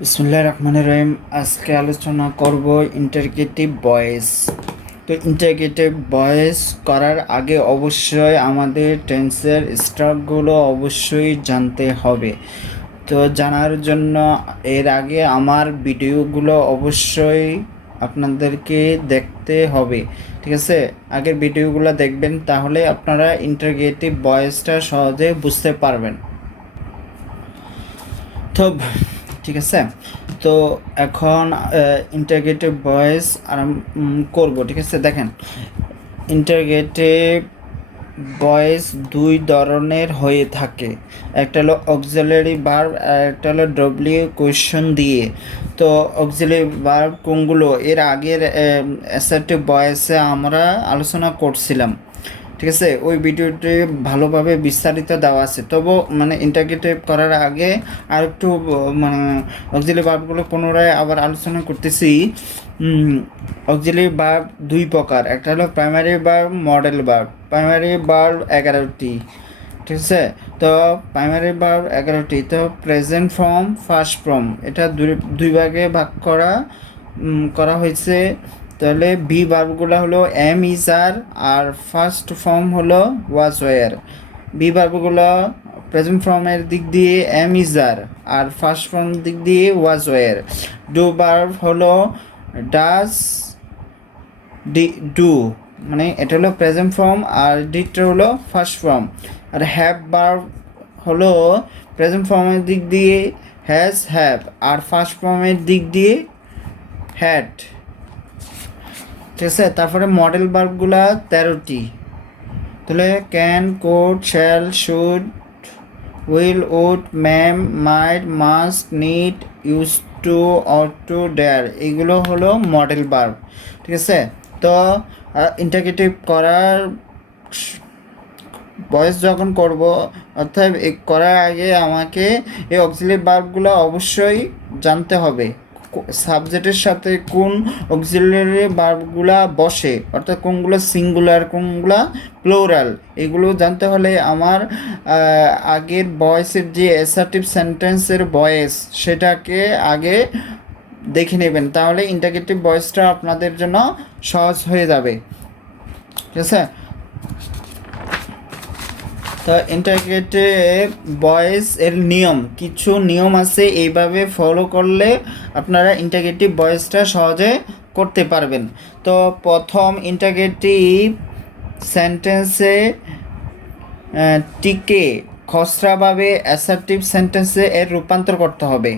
বিসমিল্লাহির রহমানির রহিম। আজকে আলোচনা করব ইন্টারগেটিভ ভয়েস। তো ইন্টারগেটিভ ভয়েস করার আগে অবশ্যই আমাদের টেন্সের স্ট্রকগুলো অবশ্যই জানতে হবে। তো জানার জন্য এর আগে আমার ভিডিওগুলো অবশ্যই আপনাদেরকে দেখতে হবে, ঠিক আছে? আগের ভিডিওগুলো দেখবেন, তাহলে আপনারা ইন্টারগেটিভ ভয়েসটা সহজে বুঝতে পারবেন। তো ঠিক আছে, তো এখন ইন্টারগেটিভ ভয়েস আরম্ভ করব, ঠিক আছে? দেখেন, ইন্টারগেটিভ ভয়েস দুই ধরনের হয়ে থাকে। একটা হলো অক্সিলারি ভার্ব আর একটা হলো ডব্লিউ কোয়েশ্চন দিয়ে। তো অক্সিলারি ভার্ব কোনগুলো এর আগের অ্যাসার্টিভ ভয়েসে আমরা আলোচনা করছিলাম, ঠিক আছে? ওই ভিডিওটি ভালোভাবে বিস্তারিত দেওয়া আছে। তবু মানে ইন্টারগ্রেটিভ করার আগে আর একটু মানে অক্সিলারি ভার্বগুলো পুনরায় আবার আলোচনা করতেছি। অক্সিলারি ভার্ব দুই প্রকার, একটা হলো primary verb, modal verb. Primary verb 11টি, ঠিক আছে? তো প্রাইমারি ভার্ব 11টি। তো প্রেজেন্ট ফর্ম, ফার্স্ট ফর্ম, এটা দুই ভাগে ভাগ করা হয়েছে। তাহলে বি ভার্বগুলো হলো am is are first form হলো ওয়াজ ওয়ার। বি ভার্বগুলো প্রেজেন্ট ফর্মের দিক দিয়ে am is are first form দিক দিয়ে ওয়াজ ওয়ার। ডু ভার্ব হলো ডাস, ডু, মানে এটা হলো প্রেজেন্ট ফর্ম আর ডিটা হলো ফার্স্ট ফর্ম। আর হ্যাভ ভার্ব হলো প্রেজেন্ট ফর্মের দিক দিয়ে হ্যাজ, হ্যাভ, আর ফার্স্ট ফর্মের দিক দিয়ে হ্যাড, ঠিক আছে? তারপরে মডেল ভার্বগুলা 13টি। তাহলে can, could, shall, should, will, would, may, might, must, need, use to, ought to, dare, এগুলো হলো মডেল ভার্ব, ঠিক আছে? তো ইন্টারগেটিভ করার ভয়েস যখন করব, অর্থাৎ করার আগে আমাকে এই অক্সিলারি ভার্বগুলো অবশ্যই জানতে হবে। সাবজেক্টের সাথে কোন অক্সিলারি ভার্বগুলা বসে, অর্থাৎ কোনগুলো সিঙ্গুলার, কোনগুলা প্লোরাল, এগুলো জানতে হলে আমার আগের ভয়েসের যে অ্যাসার্টিভ সেন্টেন্সের ভয়েস, সেটাকে আগে দেখে নেবেন, তাহলে ইন্টারগেটিভ ভয়েসটা আপনাদের জন্য সহজ হয়ে যাবে, ঠিক আছে? তো ইন্টারগ্রেটিভ ভয়েস এর কিছু নিয়ম আছে, এইভাবে ফলো করলে আপনারা ইন্টারগ্রেটিভ ভয়েসটা সহজে করতে পারবেন। তো প্রথম, ইন্টারগ্রেটিভ সেন্টেন্সে টিকে খসড়াভাবে অ্যাসার্টিভ সেন্টেন্সে এর রূপান্তর করতে হবে,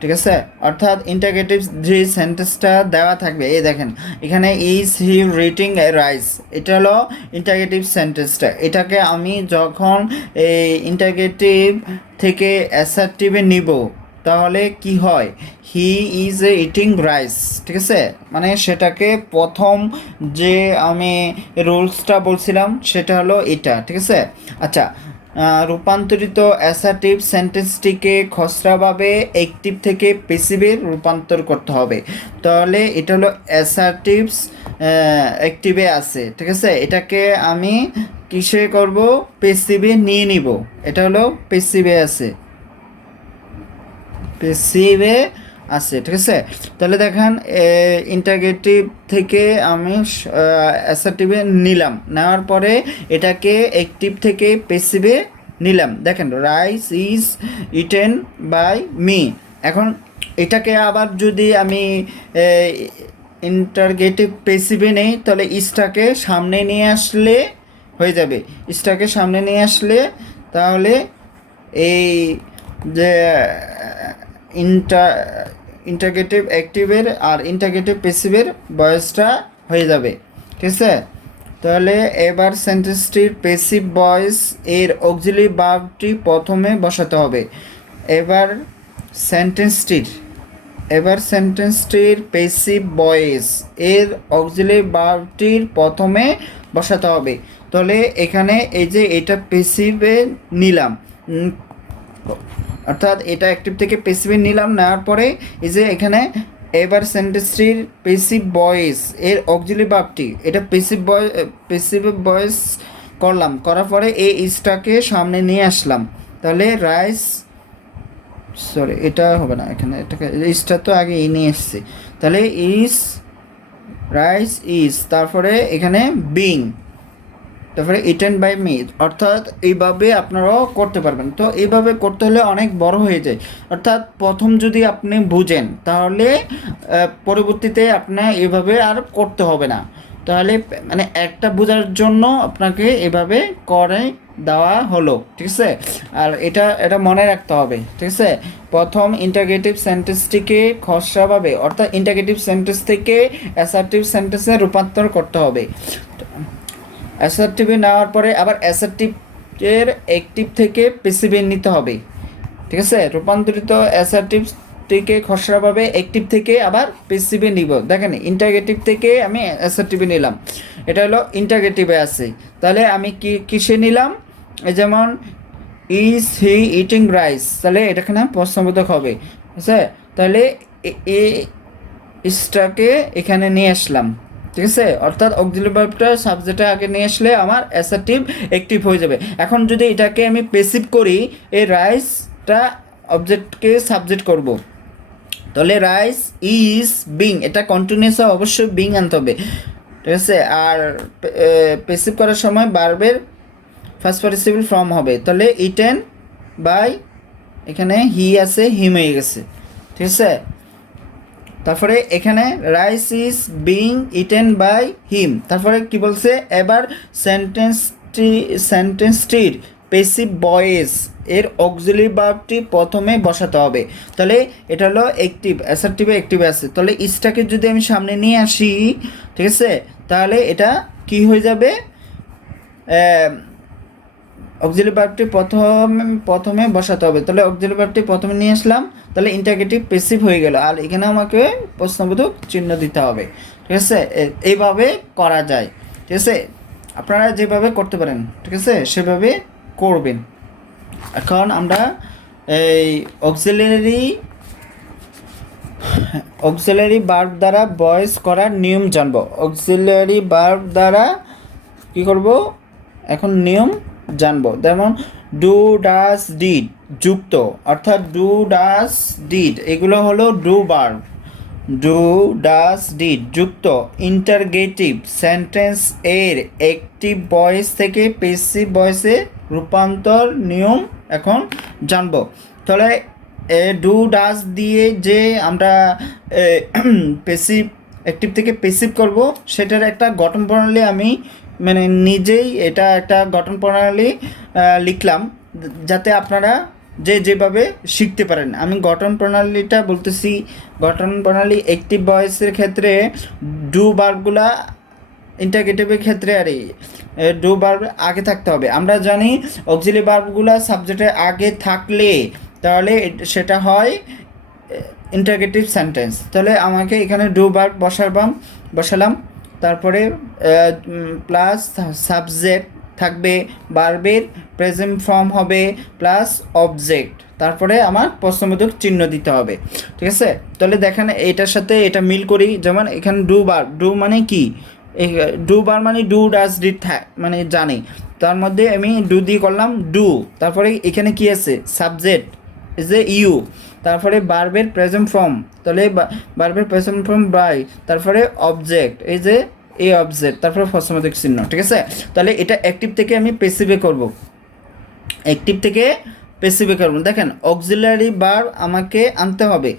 ঠিক আছে? অর্থাৎ ইন্টারগেটিভ যে সেন্টেন্সটা দেওয়া থাকবে, এই দেখেন এখানে is he reading a rice, এটা হলো ইন্টারগেটিভ সেন্টেন্সটা। এটাকে আমি যখন এই ইন্টারগেটিভ থেকে অ্যাসার্টিভে নিব, তাহলে কি হয়? হি ইজ ইটিং রাইস, ঠিক আছে? মানে সেটাকে প্রথম যে আমি রুলসটা বলছিলাম সেটা হলো এটা, ঠিক আছে? আচ্ছা, রূপান্তরিত অ্যাসার্টিভ সেন্টেন্সটিকে খসড়াভাবে অ্যাক্টিভ থেকে পেসিভে রূপান্তর করতে হবে। তাহলে এটা হলো অ্যাসার্টিভস অ্যাক্টিভে আছে, ঠিক আছে? এটাকে আমি কিসে করব? পেসিভে নিয়ে নিব। এটা হলো পেসিভে আছে, পেসিভে আছে, ঠিক আছে? তাহলে দেখেন ইন্টারগেটিভ থেকে আমি অ্যাসার্টিভে নিলাম, নেওয়ার পরে এটাকে অ্যাক্টিভ থেকে পেসিভে নিলাম। দেখেন rice is eaten by me. এখন এটাকে আবার যদি আমি ইন্টারগেটিভ পেসিভে নেই, তাহলে ইজটাকে সামনে নিয়ে আসলে হয়ে যাবে। ইজটাকে সামনে নিয়ে আসলে তাহলে এই যে ইন্টারগেটিভ অ্যাক্টিভের আর ইন্টারগেটিভ পেসিভের ভয়েসটা হয়ে যাবে, ঠিক আছে? তাহলে এবার সেন্টেন্সটির পেসিভ ভয়েস এর অক্সিলারি ভার্বটি প্রথমে বসাতে হবে। এবার সেন্টেন্সটির পেসিভ ভয়েস এর অক্সিলারি ভার্বটির প্রথমে বসাতে হবে। তাহলে এখানে এই যে এটা পেসিভে নিলাম, অর্থাৎ এটা অ্যাক্টিভ থেকে পেসিভে নিলাম, নেওয়ার পরে এই যে এখানে এবার সেন্টেন্সটির পেসিভ ভয়েস এর অক্সিলারি ভার্বটি, এটা পেসিভ ভয়েস করলাম, করার পরে এই ইজটাকে সামনে নিয়ে আসলাম। তাহলে রাইস সরি, এটা হবে না, এখানে এটাকে ইসটা তো আগে নিয়ে এসেছি। তাহলে ইজ রাইস ইজ, তারপরে এখানে বিং, তারপরে ইটেন বাই মি, অর্থাৎ এইভাবে আপনারাও করতে পারবেন। তো এইভাবে করতে হলে অনেক বড় হয়ে যায়, অর্থাৎ প্রথম যদি আপনি বুঝেন তাহলে পরবর্তীতে আপনার এভাবে আর করতে হবে না। তাহলে মানে একটা বোঝার জন্য আপনাকে এভাবে করে দেওয়া হলো, ঠিক আছে। আর এটা এটা মনে রাখতে হবে, ঠিক আছে। প্রথম ইন্টারগেটিভ সেন্টেন্সটিকে খসড়াভাবে, অর্থাৎ ইন্টারগেটিভ সেন্টেন্স থেকে অ্যাসার্টিভ সেন্টেন্সে রূপান্তর করতে হবে। অ্যাসার্টিভে নেওয়ার পরে আবার অ্যাসার্টিভের অ্যাক্টিভ থেকে পেসিভে নিতে হবে, ঠিক আছে। রূপান্তরিত অ্যাসার্টিভটিকে খসড়াভাবে অ্যাক্টিভ থেকে আবার পেসিভে নিব। দেখেন ইন্টারগেটিভ থেকে আমি অ্যাসার্টিভে নিলাম, এটা হলো ইন্টারগেটিভে আছে। তাহলে আমি কিসে নিলাম, যেমন ইজ হি ইটিং রাইস, তাহলে এটা এখানে প্রশ্নবোধক হবে, ঠিক আছে। তাহলে ইসটাকে এখানে নিয়ে আসলাম, ঠিক আছে। অর্থাৎ অক্সিলারি ভার্বটা সাবজেক্টে আগে নিয়ে আসলে আমার অ্যাসার্টিভ অ্যাক্টিভ হয়ে যাবে। এখন যদি এটাকে আমি পেসিভ করি, এই রাইসটা অবজেক্টকে সাবজেক্ট করব, তাহলে রাইস ইজ বিং, এটা কন্টিনিউয়াস অবশ্যই বিং আনতে হবে, ঠিক আছে। আর পেসিভ করার সময় ভার্বের ফার্স্ট পার্টিসিপল ফর্ম হবে, তাহলে ইটেন বাই, এখানে হি আছে, হিম হয়ে গেছে, ঠিক আছে। তারপরে এখানে rice is being eaten by him, তারপরে কি বলছে, এবার সেন্টেন্সটির পেসিভ ভয়েস এর অক্সিলারি ভার্বটি প্রথমে বসাতে হবে। তাহলে এটা হলো অ্যাক্টিভ, অ্যাসার্টিভে অ্যাক্টিভ আছে, তাহলে ইসটাকে যদি আমি সামনে নিয়ে আসি, ঠিক আছে, তাহলে এটা কি হয়ে যাবে, অক্সিলারি ভার্বটি প্রথমে বসাতে হবে। তাহলে অক্সিলারি ভার্বটি প্রথমে নিয়ে আসলাম, তাহলে ইন্টারগেটিভ পেসিভ হয়ে গেল, আর এখানে আমাকে প্রশ্নবোধক চিহ্ন দিতে হবে, ঠিক আছে। এইভাবে করা যায়, ঠিক আছে। আপনারা যেভাবে করতে পারেন, ঠিক আছে, সেভাবে করবেন। এখন আমরা এই অক্সিলারি ভার্ব দ্বারা ভয়েস করার নিয়ম জানব। অক্সিলারি ভার্ব দ্বারা কি করব, এখন নিয়ম জানবো। যেমন ডু ডাস ডিড যুক্ত, অর্থাৎ ডু ডাস ডিড এগুলো হলো do verb, do does did যুক্ত ইন্টারগেটিভ সেন্টেন্স এর অ্যাক্টিভ ভয়েস থেকে পেসিভ ভয়েসে রূপান্তর নিয়ম এখন জানবো। তাহলে ডু ডাস দিয়ে যে আমরা পেসিভ অ্যাক্টিভ থেকে পেসিভ করব, সেটার একটা গঠন প্রণালী আমি মানে নিজেই এটা একটা গঠন প্রণালী লিখলাম, যাতে আপনারা যেভাবে শিখতে পারেন। আমি গঠন প্রণালীটা বলতেছি। গঠন প্রণালী অ্যাক্টিভ ভয়েসের ক্ষেত্রে ডু ভার্বগুলা, ইন্টারগেটিভের ক্ষেত্রে আর ডু ভার্ব আগে থাকতে হবে। আমরা জানি অক্সিলারি ভার্বগুলা সাবজেক্টের আগে থাকলে তাহলে সেটা হয় ইন্টারগেটিভ সেন্টেন্স। তাহলে আমাকে এখানে ডু ভার্ব বসালাম, তারপরে প্লাস সাবজেক্ট থাকবে, ভার্বের প্রেজেন্ট ফর্ম হবে, প্লাস অবজেক্ট, তারপরে আমার প্রশ্নবোধক চিহ্ন দিতে হবে, ঠিক আছে। তাহলে দেখেন এটার সাথে এটা মিল করি, যেমন এখানে ডু ভার্ব, ডু মানে কি, ডু ভার্ব মানে ডু ডাস ডিড মানে জানি, তার মধ্যে আমি ডু দিয়ে করলাম ডু, তারপরে এখানে কি আছে সাবজেক্ট ইজ এ ইউ, তারপরে ভার্বের প্রেজেন্ট ফর্ম, তাহলে ভার্বের প্রেজেন্ট ফর্ম বাই, তারপরে অবজেক্ট এই যে এই অবজেক্ট, তারপরে প্রশ্নবোধক চিহ্ন, ঠিক আছে। তাহলে এটা অ্যাক্টিভ থেকে আমি পেসিভে করব, অ্যাক্টিভ থেকে পেসিভে করব। দেখেন অক্সিলারি ভার্ব আমাকে আনতে হবে,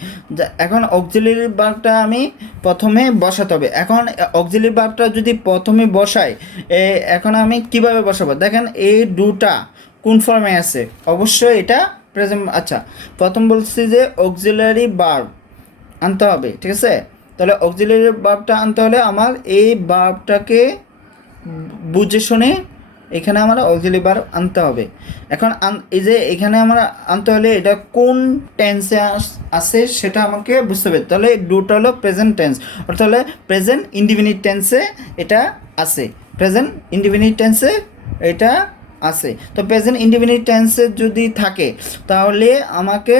এখন অক্সিলারি ভার্বটা আমি প্রথমে বসাতে হবে। এখন অক্সিলারি ভার্বটা যদি প্রথমে বসাই, এখন আমি কিভাবে বসাবো, দেখেন এই ডুটা কোন ফর্মে আছে, অবশ্যই এটা প্রেজেন্ট। আচ্ছা, প্রথম বলছি যে অক্সিলারি ভার্ব আনতে হবে, ঠিক আছে। তাহলে অক্সিলারি ভার্বটা আনতে হলে আমার এই ভার্বটাকে বুঝে শুনে এখানে আমার অক্সিলারি ভার্ব আনতে হবে। এখন এই যে এখানে আমরা আনতে হলে এটা কোন টেন্সে আছে সেটা আমাকে বুঝতে হবে। তাহলে ডুটা হলো প্রেজেন্ট টেন্স, অর্থাৎ হলে প্রেজেন্ট ইনডিফিনিট টেন্সে এটা আছে, প্রেজেন্ট ইনডিফিনিট টেন্সে এটা আছে। তো প্রেজেন্ট ইনডিফিনিট টেন্সে যদি থাকে তাহলে আমাকে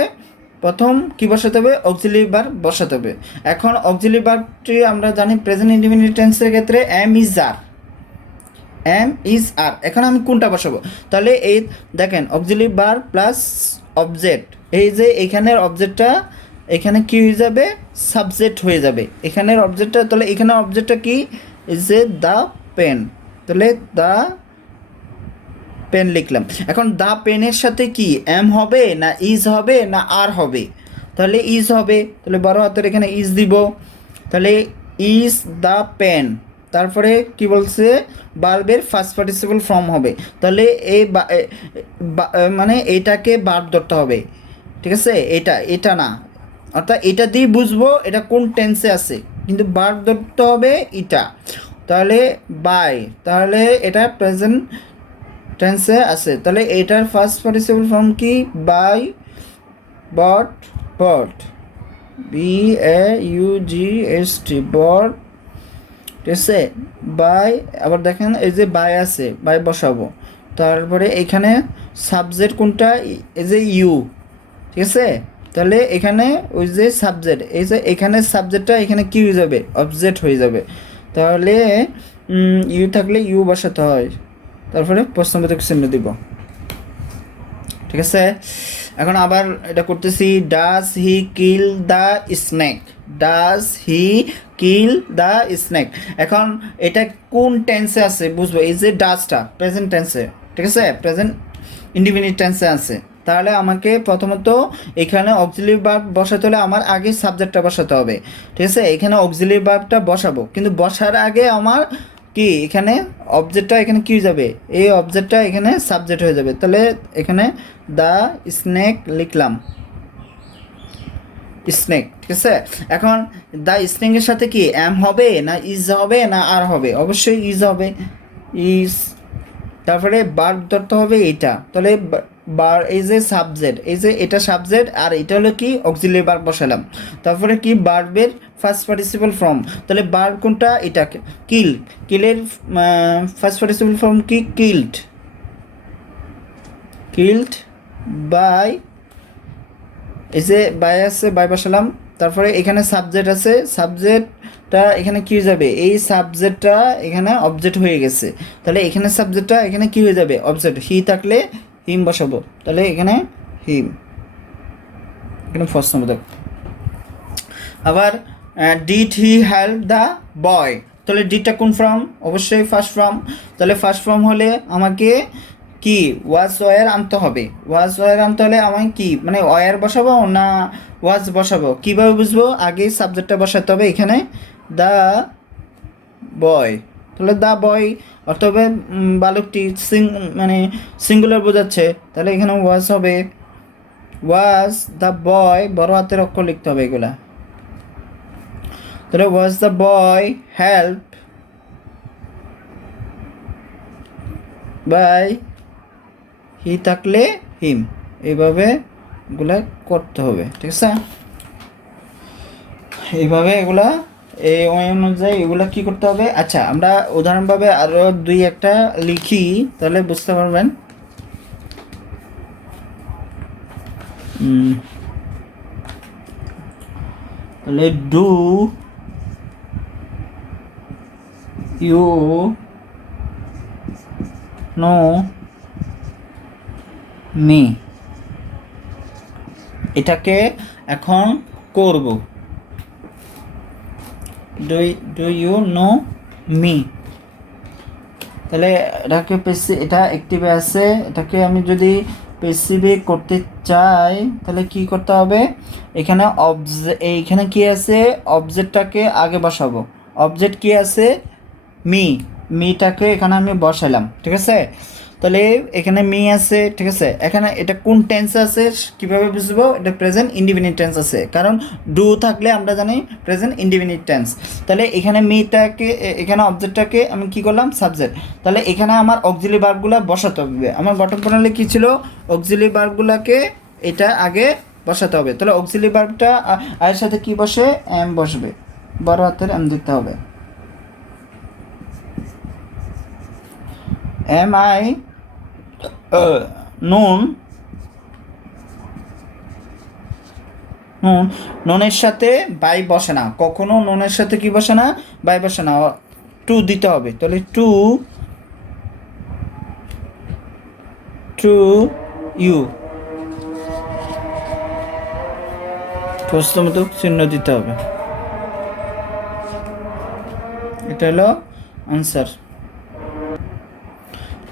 প্রথম কি বসাতে হবে, অক্সিলারি ভার্ব বসাতে হবে। এখন অক্সিলারি ভার্বটি আমরা জানি প্রেজেন্ট ইনডিফিনিট টেন্সের ক্ষেত্রে এম ইজ আর। এখন আমি কোনটা বসাবো, তাহলে এই দেখেন অক্সিলারি ভার্ব প্লাস অবজেক্ট এই যে এখানের অবজেক্টটা এখানে কি হয়ে যাবে, সাবজেক্ট হয়ে যাবে এখানের অবজেক্টটা। তাহলে এখানে অবজেক্টটা কি, এই যে দ্য পেন, তাহলে দ্য পেন লিখলাম। এখন দ্য পেনের সাথে কি এম হবে না ইজ হবে না আর হবে, তাহলে ইজ হবে, তাহলে বড় হাতের এখানে ইজ দিব, তাহলে ইজ দ্য পেন, তারপরে কি বলছে বার্বের ফার্স্ট পার্টিসিপল ফর্ম হবে, তাহলে এই মানে এটাকে বার্ব ধরতে হবে, ঠিক আছে, এটা এটা না, অর্থাৎ এটা দিয়ে বুঝবো এটা কোন টেন্সে আছে, কিন্তু বার্ব ধরতে হবে এটা, তাহলে বাই, তাহলে এটা প্রেজেন্ট টেন্সে আছে, তাহলে এটার ফার্স্ট পার্টিসিপল ফর্ম কি, বাই, বট, বট, BAUGST, বট, ঠিক আছে, বাই। আবার দেখেন এই যে বাই আছে, বাই বসাবো, তারপরে এখানে সাবজেক্ট কোনটা, এই যে ইউ, ঠিক আছে, তাহলে এখানে ওই যে সাবজেক্ট, এই যে এখানে সাবজেক্টটা এখানে কি হয়ে যাবে, অবজেক্ট হয়ে যাবে, তাহলে ইউ থাকলে ইউ বসাতে হয়, তারপরে প্রশ্নবোধক চিহ্ন দিব, ঠিক আছে। এখন আবার এটা করতেছি, does he kill the snake, does he kill the snake. এখন এটা কোন টেন্সে আছে বুঝবো, এই যে ডাজটা প্রেজেন্ট টেন্সে, ঠিক আছে, প্রেজেন্ট ইনডিফিনিট টেন্সে আছে, তাহলে আমাকে প্রথমত এখানে অক্সিলিয়ারি ভার্ব বসাতে হলে আমার আগে সাবজেক্টটা বসাতে হবে, ঠিক আছে, এখানে অক্সিলিয়ারি ভার্বটা বসাবো, কিন্তু বসার আগে আমার কি এখানে অবজেক্টটা এখানে কি হয়ে যাবে, এই অবজেক্টটা এখানে সাবজেক্ট হয়ে যাবে, তাহলে এখানে দ্য স্নেক লিখলাম, স্নেক, ঠিক আছে। এখন দ্য স্নেকের সাথে কি এম হবে না ইজ হবে না আর হবে, অবশ্যই ইজ হবে, ইজ, তারপরে বার্ব ধরতে হবে এইটা, তাহলে বার, এই যে সাবজেক্ট, এই যে এটা সাবজেক্ট আর এটা হলো কি অক্সিলিয়ারি ভার্ব বসালাম, তারপরে কি বার্বের ফার্স্ট পার্টিসিপল ফর্ম, তাহলে বার্ব কোনটা, এটা কিল, কিলের ফার্স্ট পার্টিসিপল ফর্ম কি, কিল্ড, কিল্ড বাই, এই যে বাই আছে বাই বসালাম, তারপরে এখানে সাবজেক্ট আছে, সাবজেক্টটা এখানে কি হয়ে যাবে, এই সাবজেক্টটা এখানে অবজেক্ট হয়ে গেছে, তাহলে এখানে সাবজেক্টটা এখানে কি হয়ে যাবে, অবজেক্ট, হি থাকলে হিম বসাবো, তাহলে এখানে হিম, এখানে ফার্স্ট নম্বর। আবার did he help the boy, তাহলে ডিডটা কোন ফর্ম, অবশ্যই ফার্স্ট ফর্ম, তাহলে ফার্স্ট ফর্ম হলে আমাকে কি ওয়াজ ওয়ার আনতে হবে, ওয়াজ ওয়ার আনতে হলে আমাকে কি মানে ওয়ার বসাবো না ওয়াজ বসাবো, কীভাবে বুঝবো, আগে সাবজেক্টটা বসাতে হবে এখানে দ্য বয়, তাহলে দ্য বয় অর্থ হবে বালকটি, মানে সিঙ্গুলার বোঝাচ্ছে, তাহলে এখানে ওয়াজ হবে, ওয়াজ দ্য বয়, বড় হাতের অক্ষর লিখতে হবে এগুলা, তাহলে was the boy help by, he থাকলে হিম, এইভাবে এগুলা করতে হবে, ঠিক আছে, এইভাবে এগুলা এই অনুযায়ী এগুলা কি করতে হবে। আচ্ছা আমরা উদাহরণভাবে আরও দুই একটা লিখি, তাহলে বুঝতে পারবেন। তাহলে ডু ইউ নো মি, এটাকে এখন করব, ডু ইউ নো মি, তাহলে এটাকে এটা অ্যাক্টিভে আছে, এটাকে আমি যদি পেসিভে করতে চাই তাহলে কি করতে হবে, এখানে এইখানে কি আছে, অবজেক্টটাকে আগে বসাবো, অবজেক্ট কি আছে, মিটাকে এখানে আমি বসালাম, ঠিক আছে, তাহলে এখানে মি আছে, ঠিক আছে, এখানে এটা কোন টেন্স আছে কিভাবে বুঝবো, এটা প্রেজেন্ট ইনডিফিনিট টেন্স আছে, কারণ ডু থাকলে আমরা জানি প্রেজেন্ট ইনডিফিনিট টেন্স, তাহলে এখানে মিটাকে এখানে অবজেক্টটাকে আমি কি করলাম সাবজেক্ট, তাহলে এখানে আমার অক্সিলারি ভার্বগুলো বসাতে হবে, আমার বটম প্যানেলে কি ছিল অক্সিলারি ভার্বগুলোকে এটা আগে বসাতে হবে, তাহলে অক্সিলারি ভার্বটা এর সাথে কি বসে, এম বসবে, বড় হাতের এম দিতে হবে, এম আই নুন, নুনের সাথে বাই বসে না কখনো, নুনের সাথে কি বসে না, বাই বসে না, টু দিতে হবে, তাহলে টু ইউ, প্রশ্নবোধক চিহ্ন দিতে হবে। এটা হলো আনসার।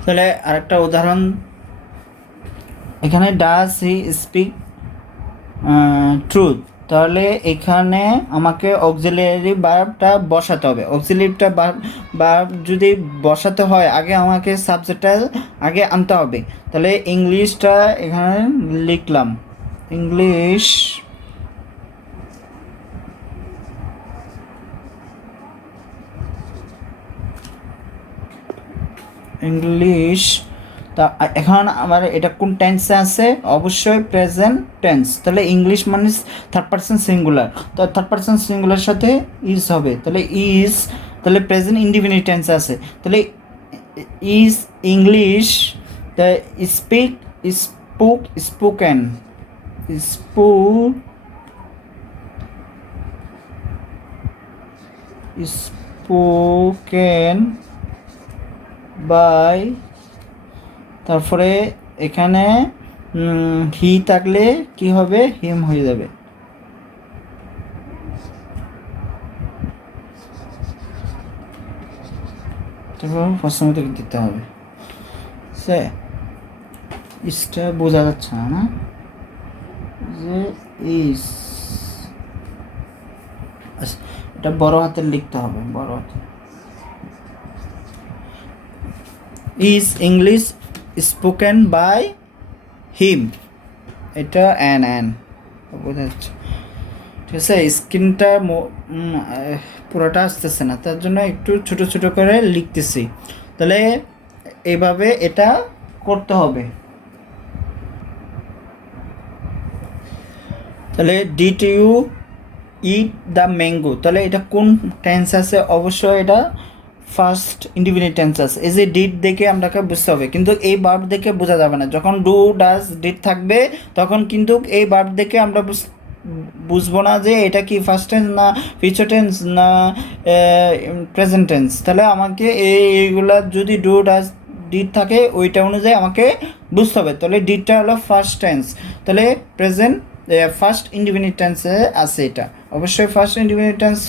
তাহলে আরেকটা উদাহরণ, এখানে ডাজ হি স্পিক ট্রুথ, তাহলে এখানে আমাকে অক্সিলারি ভার্বটা বসাতে হবে। অক্সিলারিটা ভার্ব যদি বসাতে হয় আগে আমাকে সাবজেক্টটা আগে আনতে হবে। তাহলে ইংলিশটা এখানে লিখলাম, ইংলিশ ইংলিশ তা এখন আমার এটা কোন টেন্সে আছে, অবশ্যই প্রেজেন্ট টেন্স। তাহলে ইংলিশ মানে থার্ড পারসন সিঙ্গুলার, তো থার্ড পারসন সিঙ্গুলার সাথে ইজ হবে, তাহলে ইজ, তাহলে প্রেজেন্ট ইনডিফিনিট টেন্সে আছে, তাহলে is English, the speak spoke spoken spoken by, তারপরে এখানে হি থাকলে কি হবে, হিম হয়ে যাবে। তারপর প্রশ্ন দিতে হবে, সে ইসটা বোঝা যাচ্ছে না যে ইস, এটা বড় হাতের লিখতে হবে, বড় হাতে। Is English spoken by him, এটা অ্যান বোঝা যাচ্ছে, ঠিক আছে। স্ক্রিনটা পুরোটা আসতেছে না, তার জন্য একটু ছোট ছোট করে লিখতেছি। তাহলে এইভাবে এটা করতে হবে। তাহলে did you eat the mango, তাহলে এটা কোন টেন্স আছে, অবশ্যই এটা ফার্স্ট ইন্ডিফিনিট টেন্স আছে। এই যে ডিড দেখে আপনাকে বুঝতে হবে, কিন্তু এই ভার্ব দেখে বোঝা যাবে না। যখন ডু ডাজ ডিড থাকবে তখন কিন্তু এই ভার্ব দেখে আমরা বুঝবো না যে এটা কি ফার্স্ট টেন্স না ফিউচার টেন্স না প্রেজেন্ট টেন্স। তাহলে আমাকে এইগুলা যদি ডু ডাজ ডিড থাকে ওইটা অনুযায়ী আমাকে বুঝতে হবে। তাহলে ডিডটা হলো ফার্স্ট টেন্স, তাহলে প্রেজেন্ট ফার্স্ট ইনডিফিনিট টেন্সে আছে। এটা অবশ্যই ফার্স্ট ইনডিফিনিট টেন্স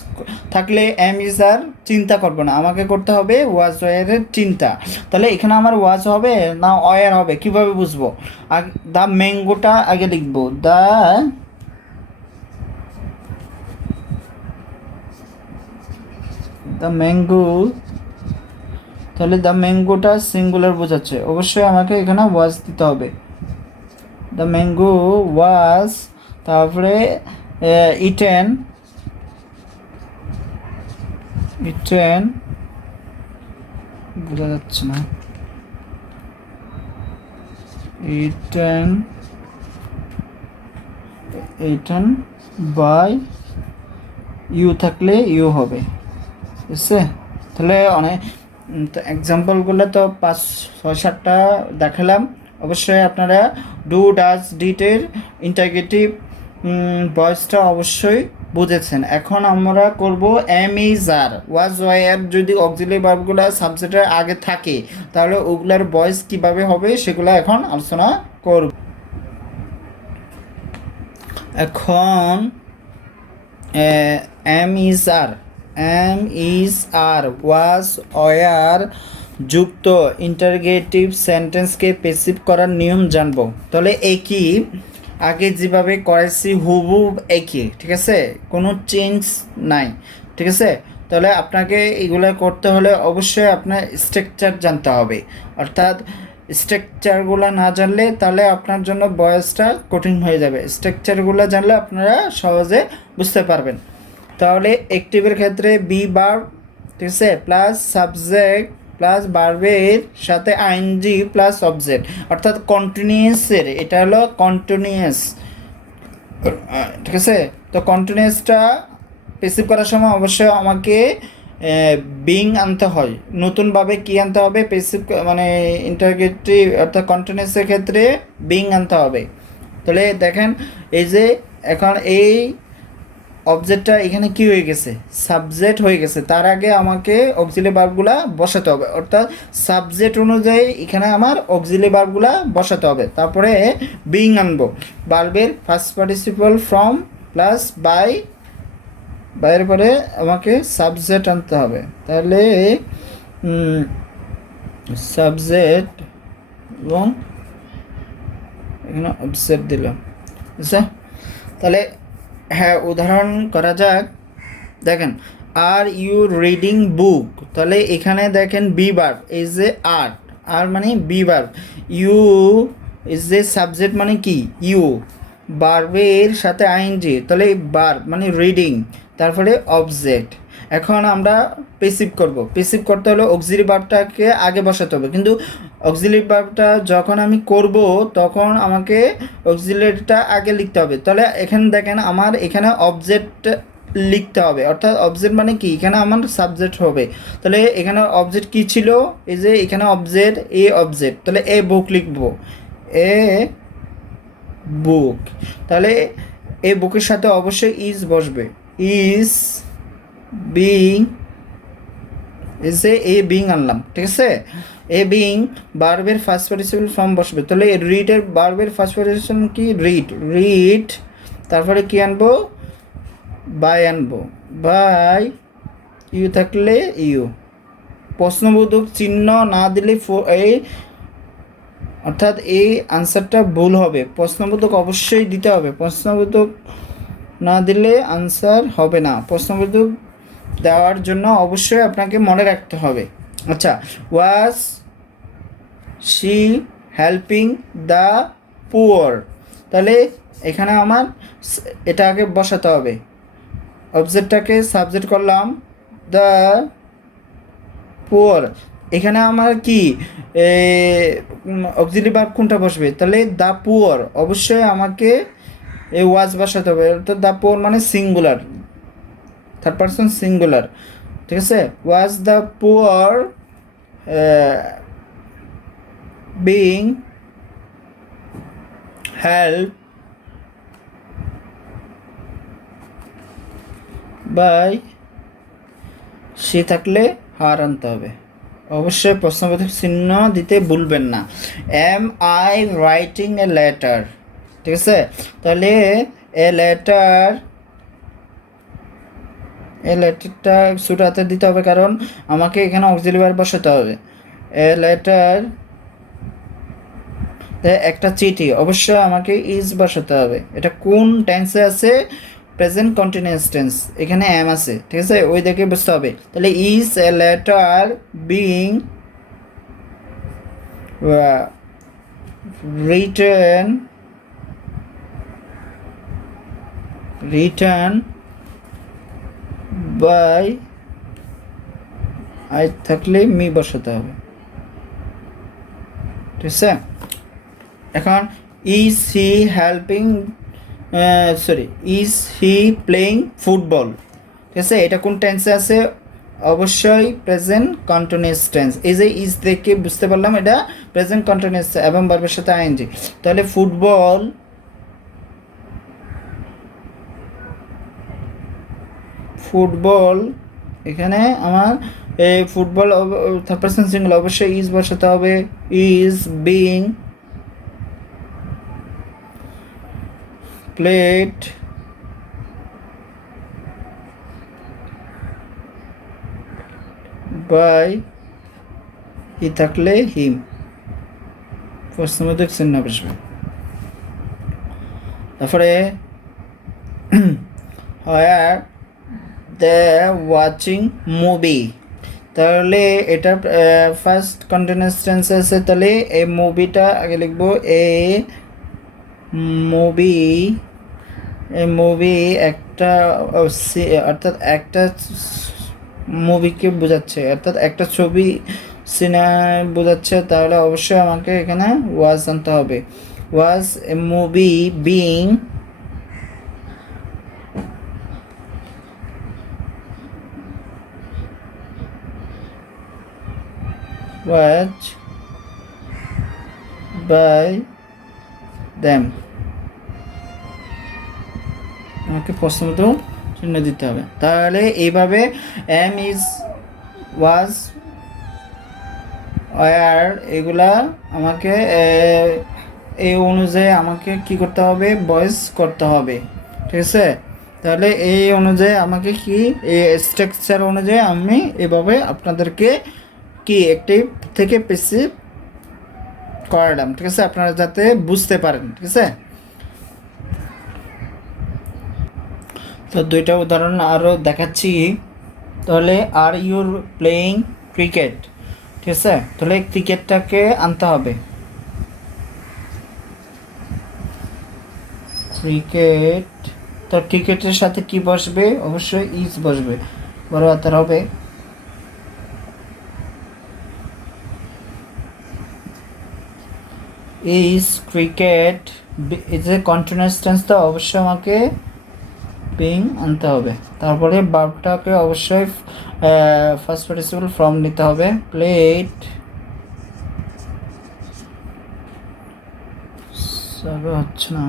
থাকলে এম ইজ আর চিন্তা করবো না, আমাকে করতে হবে ওয়াজ ওয়ারের চিন্তা। তাহলে এখানে আমার ওয়াজ হবে না ওয়ার হবে, কিভাবে বুঝবো? দ্য ম্যাঙ্গোটা আগে লিখবো, দ্য ম্যাঙ্গো, তাহলে দ্য ম্যাঙ্গোটা সিঙ্গুলার বোঝাচ্ছে, অবশ্যই আমাকে এখানে ওয়াজ দিতে হবে। দ্য ম্যাঙ্গো ওয়াজ, তারপরে ইটেন বোঝা যাচ্ছে না, ইটেন বাই ইউ থাকলে ইউ হবে, ঠিক আছে। তাহলে অনেক এক্সাম্পলগুলো তো 5-6-7টা দেখালাম। অবশ্যই আপনারা ডু ডাজ ডিটের ইন্টারগেটিভ ভয়েসটা অবশ্যই বুঝেছেন। এখন আমরা করব am is are was were, যদি অক্সিলারি ভার্বগুলো সাবজেক্টের আগে থাকে তাহলে ওগুলার ভয়েস কিভাবে হবে সেগুলো এখন আলোচনা করব। এখন am is are was were যুক্ত ইন্টারগেটিভ সেন্টেন্সকে প্যাসিভ করার নিয়ম জানবো। তাহলে একই আগে যেভাবে করেছি হুবহুব একই, ঠিক আছে, কোনো চেঞ্জ নাই, ঠিক আছে। তাহলে আপনাকে এগুলো করতে হলে অবশ্যই আপনার স্ট্রাকচার জানতে হবে, অর্থাৎ স্ট্রাকচারগুলো না জানলে তাহলে আপনার জন্য ভয়েসটা কঠিন হয়ে যাবে। স্ট্রাকচারগুলো জানলে আপনারা সহজে বুঝতে পারবেন। তাহলে অ্যাক্টিভের ক্ষেত্রে বি ভার্ব, ঠিক আছে, প্লাস সাবজেক্ট প্লাস ভার্বের সাথে আইএনজি প্লাস অবজেক্ট, অর্থাৎ কন্টিনিউয়াসের, এটা হলো কন্টিনিউয়াস, ঠিক আছে। তো কন্টিনিউয়াসটা প্যাসিভ করার সময় অবশ্যই আমাকে বিং আনতে হয়, নতুনভাবে কি আনতে হবে, প্যাসিভ মানে ইন্টারগেটিভ অর্থাৎ কন্টিনিউয়াসের ক্ষেত্রে বিং আনতে হবে। তাহলে দেখেন এই যে এখন এই অবজেক্টটা এখানে কি হয়ে গেছে, সাবজেক্ট হয়ে গেছে, তার আগে আমাকে অক্সিলারি ভার্বগুলা বসাতে হবে, অর্থাৎ সাবজেক্ট অনুযায়ী এখানে আমার অক্সিলারি ভার্বগুলা বসাতে হবে। তারপরে বিং আনবো, ভার্বের first participle form plus by, বাইরের পরে আমাকে সাবজেক্ট আনতে হবে। তাহলে সাবজেক্ট এবং এখানে অবজেক্ট দিলাম। আচ্ছা, তাহলে হ্যাঁ উদাহরণ করা যাক। দেখেন, আর ইউ রিডিং বুক, তাহলে এখানে দেখেন be verb is a are, are মানে be verb, you is a subject মানে কি ইউ, ভার্বের সাথে আইএনজি, তাহলে ভার্ব মানে রিডিং, তারপরে অবজেক্ট। এখন আমরা পেসিভ করব, পেসিভ করতে হলে অক্সিলারি ভার্বটাকে আগে বসাতে হবে, কিন্তু অক্সিলারি ভার্বটা যখন আমি করব তখন আমাকে অক্সিলারিটা আগে লিখতে হবে। তাহলে এখানে দেখেন আমার এখানে অবজেক্ট লিখতে হবে, অর্থাৎ অবজেক্ট মানে কি এখানে আমার সাবজেক্ট হবে। তাহলে এখানে অবজেক্ট কি ছিল, এই যে এখানে অবজেক্ট এ অবজেক্ট, তাহলে এ বুক লিখবো, এ বুক। তাহলে এ বুকের সাথে অবশ্যই ইজ বসবে, ইজ বিং, এ বিং আনলাম, ঠিক আছে। এ বিং ভার্বের ফার্স্ট পার্টিসিপল ফর্ম বসবে, তাহলে রিডের ভার্বের ফার্স্ট পার্টিসিপল কি রিড, রিড, তারপরে কি আনবো বাই আনবো, বাই, ইউ থাকলে ইউ, প্রশ্নবোধক চিহ্ন না দিলে এই অর্থাৎ এই আনসারটা ভুল হবে, প্রশ্নবোধক অবশ্যই দিতে হবে, প্রশ্নবোধক না দিলে আনসার হবে না, প্রশ্নবোধক দেওয়ার জন্য অবশ্যই আপনাকে মনে রাখতে হবে। আচ্ছা, was she helping the poor, তাহলে এখানে আমার এটা আগে বসাতে হবে, অবজেক্টটাকে সাবজেক্ট করলাম দ্য পুয়ার, এখানে আমার কি অক্সিলারি ভার্ব কোনটা বসবে, তাহলে দ্য পুয়ার অবশ্যই আমাকে এই ওয়াজ বসাতে হবে, অর্থাৎ দ্য পুয়ার মানে সিঙ্গুলার, থার্ড পারসন সিঙ্গুলার, ঠিক আছে। Was the poor being help by, সে থাকলে হার আনতে হবে, অবশ্যই প্রশ্নবোধক চিহ্ন দিতে ভুলবেন না। Am I writing a letter, ঠিক আছে। তাহলে এ লেটার, এই লেটারটা ছোটো হাতে দিতে হবে কারণ আমাকে এখানে অক্সিলারি ভার্ব বসাতে হবে। এ লেটার, একটা চিঠি, অবশ্যই আমাকে ইজ বসাতে হবে, এটা কোন টেন্সে আছে, প্রেজেন্ট কন্টিনিউয়াস টেন্স, এখানে এম আছে, ঠিক আছে, ওই দেখে বুঝতে হবে। তাহলে is a letter being written by, I থাকলে মি বসাতে হবে, ঠিক আছে। এখন is he helping, sorry, is he playing football, ঠিক আছে, এটা কোন টেন্সে আছে, অবশ্যই প্রেজেন্ট কন্টিনিউয়াস টেন্স, এই যে ইজ দেখে বুঝতে পারলাম এটা প্রেজেন্ট কন্টিনিউয়াস এবং ভার্বের সাথে আইএনজি। তাহলে ফুটবল, ফুটবল এখানে আমার এই ফুটবল থার্ড পারসন সিঙ্গুলার, অবশ্যই ইজ বসাতে হবে, is being played by, he থাকলে হিম, প্রশ্নবোধক চিহ্ন বসবে। তারপরে হোয়ার দ্য ওয়াচিং মুভি, তাহলে এটা ফার্স্ট কন্টিনিউয়াস টেন্স আছে, তাহলে এই মুভিটা আগে লিখবো, এ মুভি, এই মুভি একটা অর্থাৎ একটা মুভিকে বোঝাচ্ছে, অর্থাৎ একটা ছবি সিনেমা বোঝাচ্ছে, তাহলে অবশ্যই আমাকে এখানে ওয়াজ আনতে হবে, was a movie being watched by them, আমাকে প্রশ্নবোধক চিহ্ন দিতে হবে। তাহলে এইভাবে এম ইজ ওয়াজ ওয়ার এগুলা আমাকে এই অনুযায়ী আমাকে কি করতে হবে, ভয়েস করতে হবে, ঠিক আছে। তাহলে এই অনুযায়ী আমাকে কি এই স্ট্রাকচার অনুযায়ী আমি এভাবে আপনাদেরকে কি অ্যাক্টিভ থেকে প্যাসিভ করালাম, ঠিক আছে, আপনারা যাতে বুঝতে পারেন, ঠিক আছে। তো দুইটা উদাহরণ আরও দেখাচ্ছি। তাহলে আর ইউর প্লেয়িং ক্রিকেট, ঠিক আছে, তাহলে ক্রিকেটটাকে আনতে হবে, ক্রিকেট। তো ক্রিকেটের সাথে কি বসবে, অবশ্যই ইজ বসবে, বড় হাতের হবে। Is cricket is a continuous tense, তো অবশ্যই আমাকে বিং আনতে হবে। তারপরে ভার্বটাকে অবশ্যই ফার্স্ট পার্টিসিপল ফর্ম নিতে হবে। প্লেট হচ্ছে না,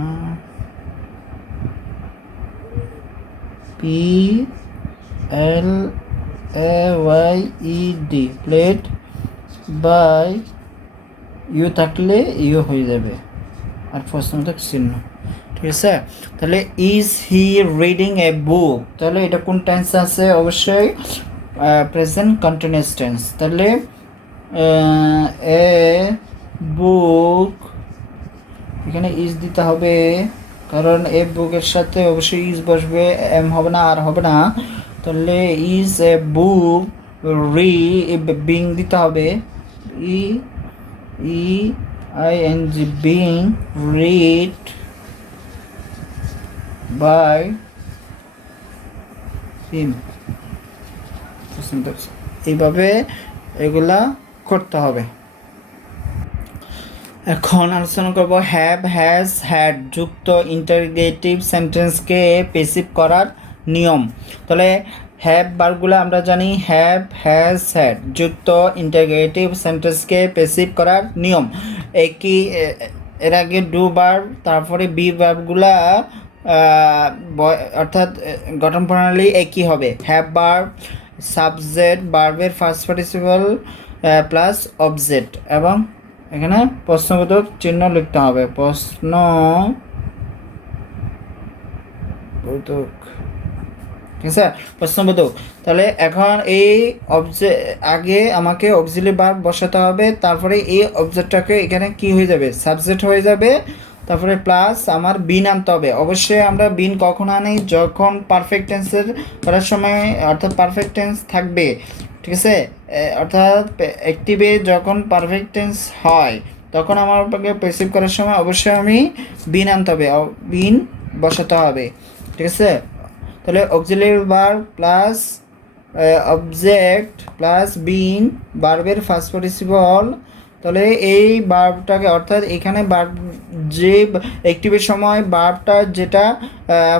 PLAYED, প্লেট বাই ইউ থাকলে ইউ হয়ে যাবে আর প্রশ্নবোধক চিহ্ন, ঠিক আছে। তাহলে ইজ হি রিডিং এ বুক, তাহলে এটা কোন টেন্স আছে, অবশ্যই প্রেজেন্ট কন্টিনিউয়াস টেন্স। তাহলে এ বুক, এখানে ইজ দিতে হবে, কারণ এ বুকের সাথে অবশ্যই ইজ বসবে, এম হবে না, আর হবে না। তাহলে ইজ এ বুক বিং দিতে হবে, EING being read by him, এইভাবে এগুলা করতে হবে। এখন আলোচনা করব হ্যাভ, হ্যাজ, হ্যাড যুক্ত ইন্টারগেটিভ সেন্টেন্সকে প্যাসিভ করার নিয়ম। তাহলে হ্যাভ বারগুলো আমরা জানি, হ্যাভ, হ্যাজ, হ্যাড যুক্ত ইন্টারগেটিভ সেন্টেন্সকে প্যাসিভ করার নিয়ম একই। এর আগে ডু ভার্ব, তারপরে বি ভার্বগুলা অর্থাৎ গঠন প্রণালী একই হবে। হ্যাভ ভার্ব, সাবজেক্ট, ভার্বের ফার্স্ট পার্টিসিপল প্লাস অবজেক্ট, এবং এখানে প্রশ্নবোধক চিহ্ন লিখতে হবে, প্রশ্নবোধক, ঠিক আছে, প্রশ্নবোধক। তাহলে এখন এই আগে আমাকে অক্সিলারি ভার্ব বসাতে হবে, তারপরে এই অবজেক্টটাকে এখানে কি হয়ে যাবে, সাবজেক্ট হয়ে যাবে, তারপরে প্লাস আমার বিন আনতে হবে। অবশ্যই আমরা বিন কখন আনি, যখন পারফেক্ট টেন্সের করার সময়, অর্থাৎ পারফেক্ট টেন্স থাকবে, ঠিক আছে, অর্থাৎ অ্যাক্টিভে যখন পারফেক্ট টেন্স হয় তখন আমার প্যাসিভ করার সময় অবশ্যই আমি বিন আনতে হবে, বিন বসাতে হবে, ঠিক আছে। তাহলে auxiliary verb plus object plus been, ভার্বের ফার্স্ট পার্টিসিপল। তাহলে এই ভার্বটাকে, অর্থাৎ এখানে ভার্ব যে অ্যাক্টিভের সময় ভার্বটা যেটা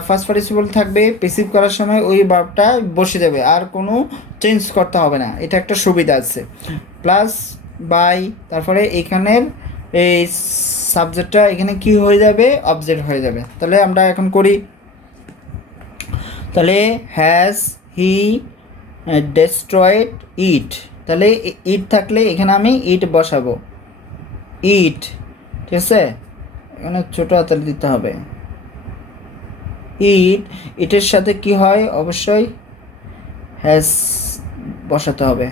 ফার্স্ট পার্টিসিপল থাকবে, প্যাসিভ করার সময় ওই ভার্বটা বসে যাবে, আর কোনো চেঞ্জ করতে হবে না, এটা একটা সুবিধা আছে। প্লাস বাই, তারপরে এখানের এই সাবজেক্টটা এখানে কি হয়ে যাবে, অবজেক্ট হয়ে যাবে। তাহলে আমরা এখন করি। তাহলে হ্যাজ হি ডেস্ট্রয়েড ইট, তাহলে ইট থাকলে এখানে আমি ইট বসাবো, ইট, ঠিক আছে, এখানে ছোটো হাতের দিতে হবে। ইট, ইটের সাথে কি হয়, অবশ্যই হ্যাজ বসাতে হবে,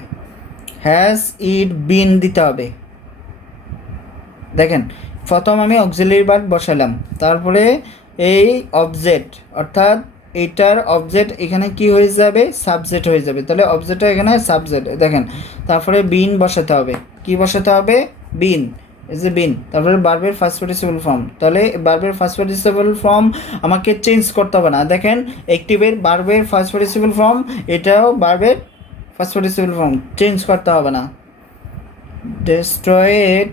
হ্যাজ ইট বিন দিতে হবে। দেখেন প্রথম আমি অক্সিলারি ভার্ব বসালাম, তারপরে এই অবজেক্ট, অর্থাৎ এটার অবজেক্ট এখানে কি হয়ে যাবে, সাবজেক্ট হয়ে যাবে। তাহলে অবজেক্টটা এখানে সাবজেক্ট, দেখেন, তারপরে বিন বসাতে হবে, কি বসাতে হবে, বিন, ইজ এ বিন, তারপরে ভার্বের ফার্স্ট পার্টিসিপল ফর্ম। তাহলে ভার্বের ফার্স্ট পার্টিসিপল ফর্ম আমাকে চেঞ্জ করতে হবে না, দেখেন অ্যাক্টিভের ভার্বের ফার্স্ট পার্টিসিপল ফর্ম, এটাও ভার্বের ফার্স্ট পার্টিসিপল ফর্ম, চেঞ্জ করতে হবে না। ডেস্ট্রয়েড,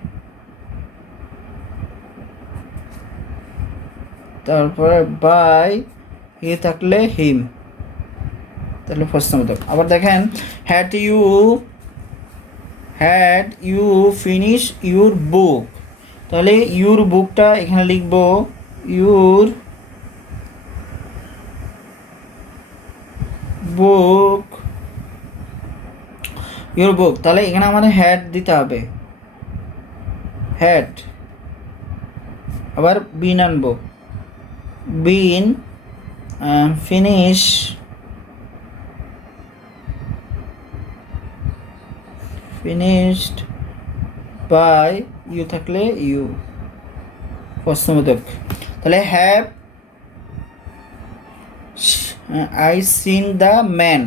তারপরে বাই, হি থাকলে হিম, তাহলে প্রশ্নবোধক। আবার দেখেন had you finish your book, তাহলে ইউর বুকটা এখানে লিখব, ইউর বুক, ইউর বুক, তাহলে এখানে আমাদের হ্যাড দিতে হবে, হ্যাড, আবার বিন আনবো, বিন, ফিনিশ ফিনিশড বাই ইউ থাকলে ইউ প্রশ্নবোধক। তাহলে have I seen the man,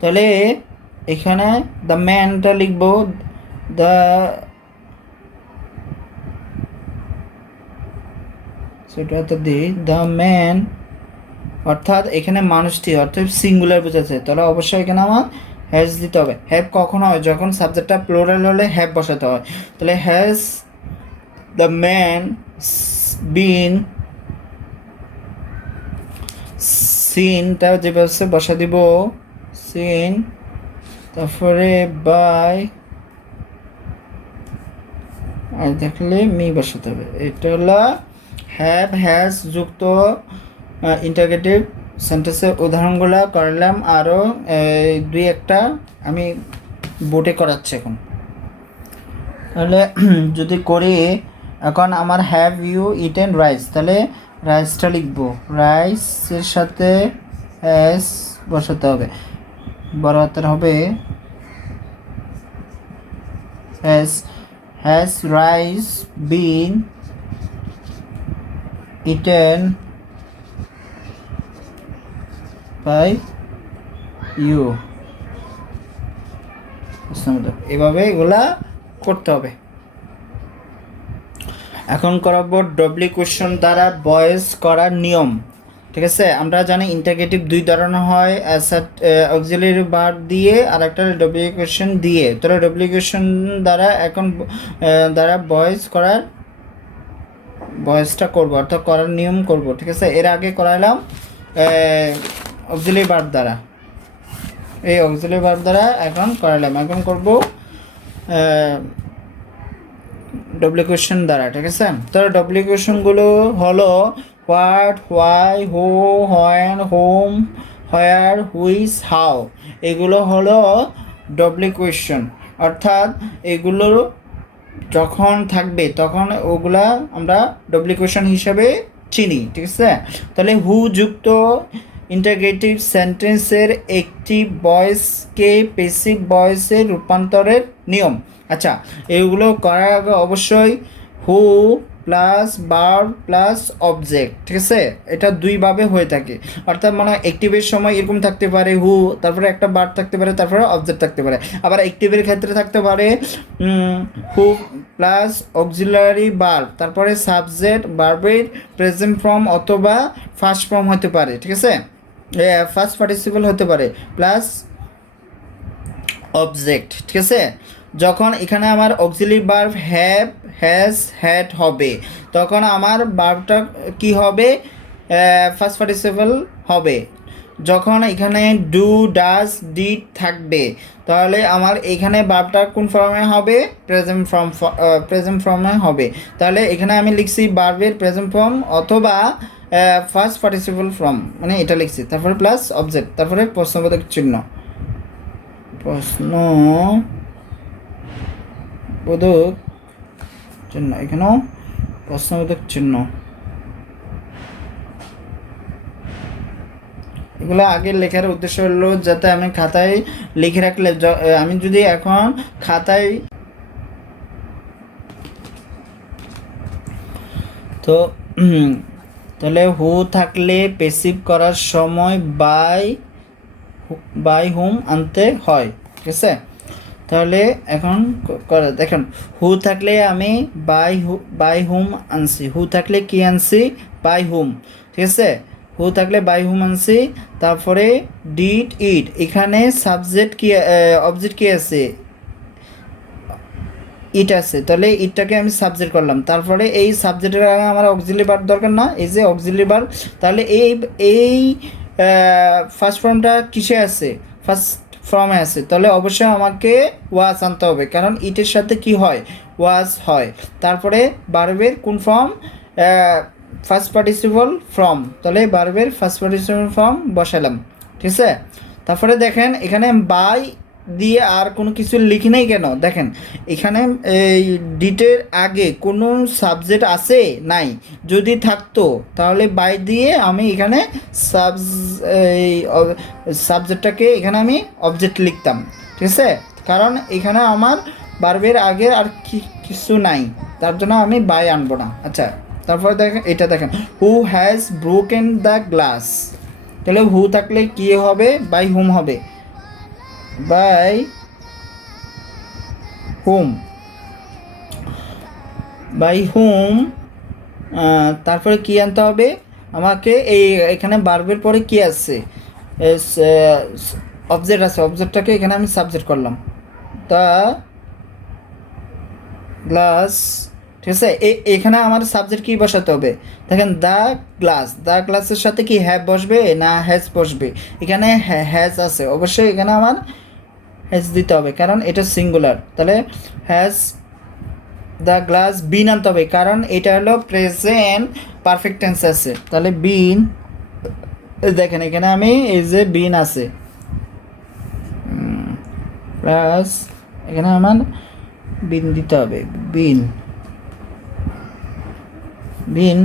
তাহলে এখানে দ্য ম্যানটা লিখব, দ্য সেটা তো দিই দ্য ম্যান, অর্থাৎ এখানে মানুষটি অর্থাৎ সিঙ্গুলার বোঝাচ্ছে, তাহলে অবশ্যই এখানে আমার হ্যাজ দিতে হবে। হ্যাভ কখন হয়? যখন সাবজেক্টটা প্লোরাল হলে হ্যাভ বসাতে হয়। তাহলে হ্যাজ দ্য ম্যান বিন, সিনটা যেভাবে বসা দিব সিন, তারপরে বাই আর দেখলে মি বসাতে হবে। এটা হলো হ্যাভ হ্যাজ যুক্ত ইন্টারগেটিভ সেন্টেন্সের উদাহরণগুলো করলাম, আরও দুই একটা আমি বোর্ডে করাচ্ছি এখন। তাহলে যদি করি এখন আমার হ্যাভ ইউ ইটেন রাইস, তাহলে রাইসটা লিখবো, রাইসের সাথে হ্যাজ বসাতে হবে, বড় হাতের হবে has rice been eaten by you, এভাবে এগুলা করতে হবে। এখন করাবো ডব্লিউ কোয়েশ্চন দ্বারা ভয়েস করার নিয়ম। ঠিক আছে, আমরা জানি ইন্টারগেটিভ দুই ধরনের হয়, অক্সিলারি ভার্ব দিয়ে আর একটা ডব্লিউ কোয়েশ্চন দিয়ে। তাহলে ডব্লিউ কোয়েশ্চন দ্বারা এখন দ্বারা ভয়েসটা করবো অর্থাৎ করার নিয়ম করব। ঠিক আছে, এর আগে করাইলাম অক্সিলারি ভার্ব দ্বারা, এই অক্সিলারি ভার্ব দ্বারা এখন করাইলাম, এখন করব ডব্লিউ কোয়েশ্চন দ্বারা। ঠিক আছে, তো ডব্লিউ কোয়েশ্চনগুলো হলো what, why, who, when, home, where, which, how, এগুলো হলো ডব্লিউ কোয়েশ্চন। অর্থাৎ এগুলো যখন থাকবে তখন ওগুলা আমরা ডব্লিউ কোয়েশ্চন হিসাবে চিনি। ঠিক আছে, তাহলে হু যুক্ত ইন্টারগেটিভ সেন্টেন্সের একটি ভয়েসকে পেসিভ ভয়েসে রূপান্তরের নিয়ম। আচ্ছা, এগুলো করার আগে অবশ্যই who plus verb plus object. ঠিক আছে, এটা দুইভাবে হয়ে থাকে, অর্থাৎ মানে অ্যাক্টিভের সময় এরকম থাকতে পারে হু, তারপরে একটা ভার্ব থাকতে পারে, তারপরে অবজেক্ট থাকতে পারে। আবার অ্যাক্টিভের ক্ষেত্রে থাকতে পারে হু প্লাস অক্সিলারি ভার্ব, তারপরে সাবজেক্ট ভার্বের প্রেজেন্ট ফর্ম অথবা ফার্স্ট ফর্ম হতে পারে। ঠিক আছে, ফার্স্ট পার্টিসিপল হতে পারে প্লাস অবজেক্ট। ঠিক আছে, যখন এখানে আমার auxiliary verb have, has, had হবে, তখন আমার ভার্বটা কি হবে? ফার্স্ট পার্টিসিপল হবে। যখন এখানে ডু, ডাজ, ডিড থাকবে, তাহলে আমার এখানে ভার্বটা কোন ফর্মে হবে? প্রেজেন্ট ফর্মে হবে। তাহলে এখানে আমি লিখছি ভার্বের প্রেজেন্ট ফর্ম অথবা ফার্স্ট পার্টিসিপল ফর্ম, মানে এটা লিখছি, তারপরে প্লাস অবজেক্ট, তারপরে প্রশ্নবোধক চিহ্ন, প্রশ্নবোধক চিহ্ন, এখানেও প্রশ্নবোধক চিহ্ন। এগুলো আগে লেখার উদ্দেশ্য হলো যাতে আমি খাতায় লিখে রাখলে, আমি যদি এখন খাতায়, তো তাহলে হু থাকলে পেসিভ করার সময় বাই হুম আনতে হয়। ঠিক আছে, তাহলে এখন করে দেখেন, হু থাকলে আমি বাই হুম আনছি, হু থাকলে কি আনছি? বাই হুম। ঠিক আছে, হু থাকলে বাই হুম আনছি, তারপরে ডিড ইট, এখানে সাবজেক্ট কি, অবজেক্ট কি আছে? ইট আছে, তাহলে ইটটাকে আমি সাবজেক্ট করলাম, তারপরে এই সাবজেক্টের আগে আমার অক্সিলারি ভার্ব দরকার না, এই যে অক্সিলারি ভার্ব, তাহলে এই ফার্স্ট ফর্মটা কিসে আছে? ফার্স্ট ফর্মে আছে, তাহলে অবশ্যই আমাকে ওয়াজ আনতে হবে, কারণ ইটের সাথে কি হয়? ওয়াজ হয়। তারপরে ভার্বের কোন ফর্ম? ফার্স্ট পার্টিসিপল ফর্ম, তাহলে ভার্বের ফার্স্ট পার্টিসিপল ফর্ম বসালাম। ঠিক আছে, তারপরে দেখেন এখানে বাই দিয়ে আর কোনো কিছু লিখি নাই কেন দেখেন এখানে এই ডিটের আগে কোনো সাবজেক্ট আছে নাই, যদি থাকতো তাহলে বাই দিয়ে আমি এখানে এই সাবজেক্টটাকে এখানে আমি অবজেক্ট লিখতাম, ঠিক আছে। কারণ এখানে আমার বার্বের আগে আর কিছু নাই, তার জন্য আমি বাই আনবো না। আচ্ছা, তারপরে দেখেন এটা দেখেন, who has broken the glass, তাহলে হু থাকলে কি হবে, বাই হুম হবে, বাই হুম, বাই হুম। তারপরে কি আনতে হবে আমাকে, এই এখানে বার্বের পরে কি আছে, অবজেক্ট আছে, অবজেক্টটাকে এখানে আমি সাবজেক্ট করলাম, দ্য গ্লাস, ঠিক আছে। এখানে আমার সাবজেক্ট কি বসাতে হবে, দেখেন দ্য গ্লাস, দ্য গ্লাসের সাথে কি হ্যাভ বসবে না হ্যাজ বসবে, এখানে হ্যাজ আছে, অবশ্যই এখানে আমার হ্যাজ দিতে হবে কারণ এটা সিঙ্গুলার, তাহলে হ্যাজ দ্য গ্লাস বিন আনতে হবে কারণ এটা হলো প্রেজেন্ট পারফেক্ট টেন্স আছে, তাহলে বিন, দেখেন এখানে আমি এই যে বিন আছে প্লাস এখানে আমার বিন দিতে হবে, বিন, বিন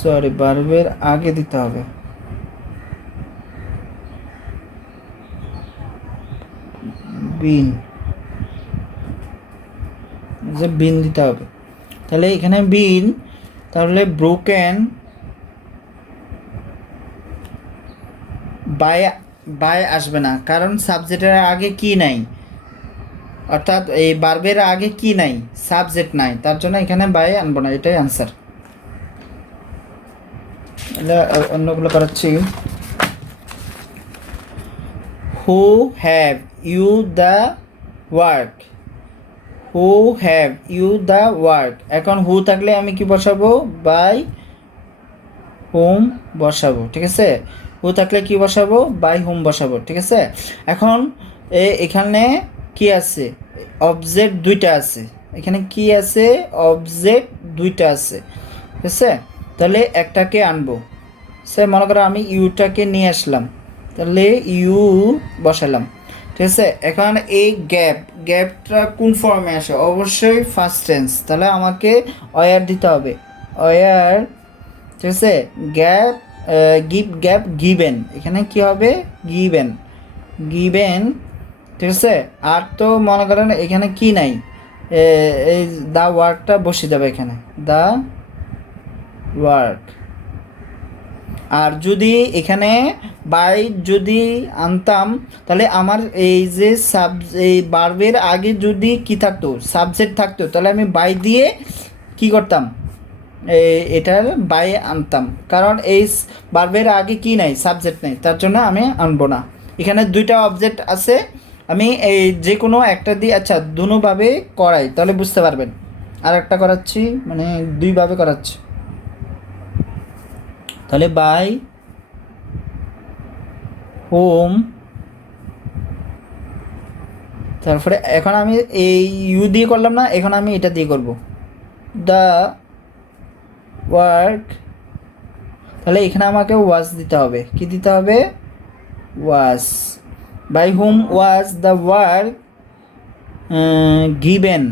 সরি বার্বের আগে দিতে হবে, বিন, যে বিন দিতে হবে, তাহলে এখানে বিন, তাহলে ব্রোকেন, বাই, বাই আসবে না কারণ সাবজেক্টের আগে কি নাই, অর্থাৎ এই বার্বের আগে কি নাই, সাবজেক্ট নাই, তার জন্য এখানে বাই আনবো না, এটাই আনসার। অন্যগুলো করাচ্ছি, who have you the work, who have you the work, এখন হু থাকলে আমি কি বসাবো, বাই হোম বসাবো, ঠিক আছে। হু থাকলে কি বসাবো, বাই হোম বসাবো, ঠিক আছে। এখন এখানে কি আছে, অবজেক্ট দুইটা আছে, এখানে কি আছে, অবজেক্ট দুইটা আছে, ঠিক আছে। তাহলে একটাকে আনবো, সে মনে করো আমি ইউটাকে নিয়ে আসলাম, তাহলে ইউ বসালাম, ঠিক আছে। এখন এই গ্যাপটা কোন ফর্মে আসে, অবশ্যই ফার্স্ট টেন্স, তাহলে আমাকে অয়ার দিতে হবে, অয়ার, ঠিক আছে। গ্যাপ, গ্যাপ গিভেন, এখানে কি হবে, গিভেন, গিভেন, ঠিক আছে। আর তো মনে করেন এখানে কি নাই, এই দ্য ওয়ার্কটা বসে যাবে এখানে, দ্য ওয়ার্ক। আর যদি এখানে বাই যদি আনতাম তাহলে আমার এই যে এই বার্বের আগে যদি কি থাকতো, সাবজেক্ট থাকতো, তাহলে আমি বাই দিয়ে কি করতাম, এটার বাই আনতাম কারণ এই বার্বের আগে কি নাই, সাবজেক্ট নেই, তার জন্য আমি আনবো না। এখানে দুইটা অবজেক্ট আছে, আমি এই যে কোনো একটা দিয়ে, আচ্ছা দুভাবে করাই তাহলে বুঝতে পারবেন, আর একটা করাচ্ছি মানে দুইভাবে করাচ্ছি, তাহলে বাই হোম, তারপরে এখন আমি এই ইউ দিয়ে করলাম না, এখন আমি এটা দিয়ে করব, দ্য ওয়ার্ক, তাহলে এখানে আমাকে ওয়াজ দিতে হবে, কি দিতে হবে, was, by home was the work given,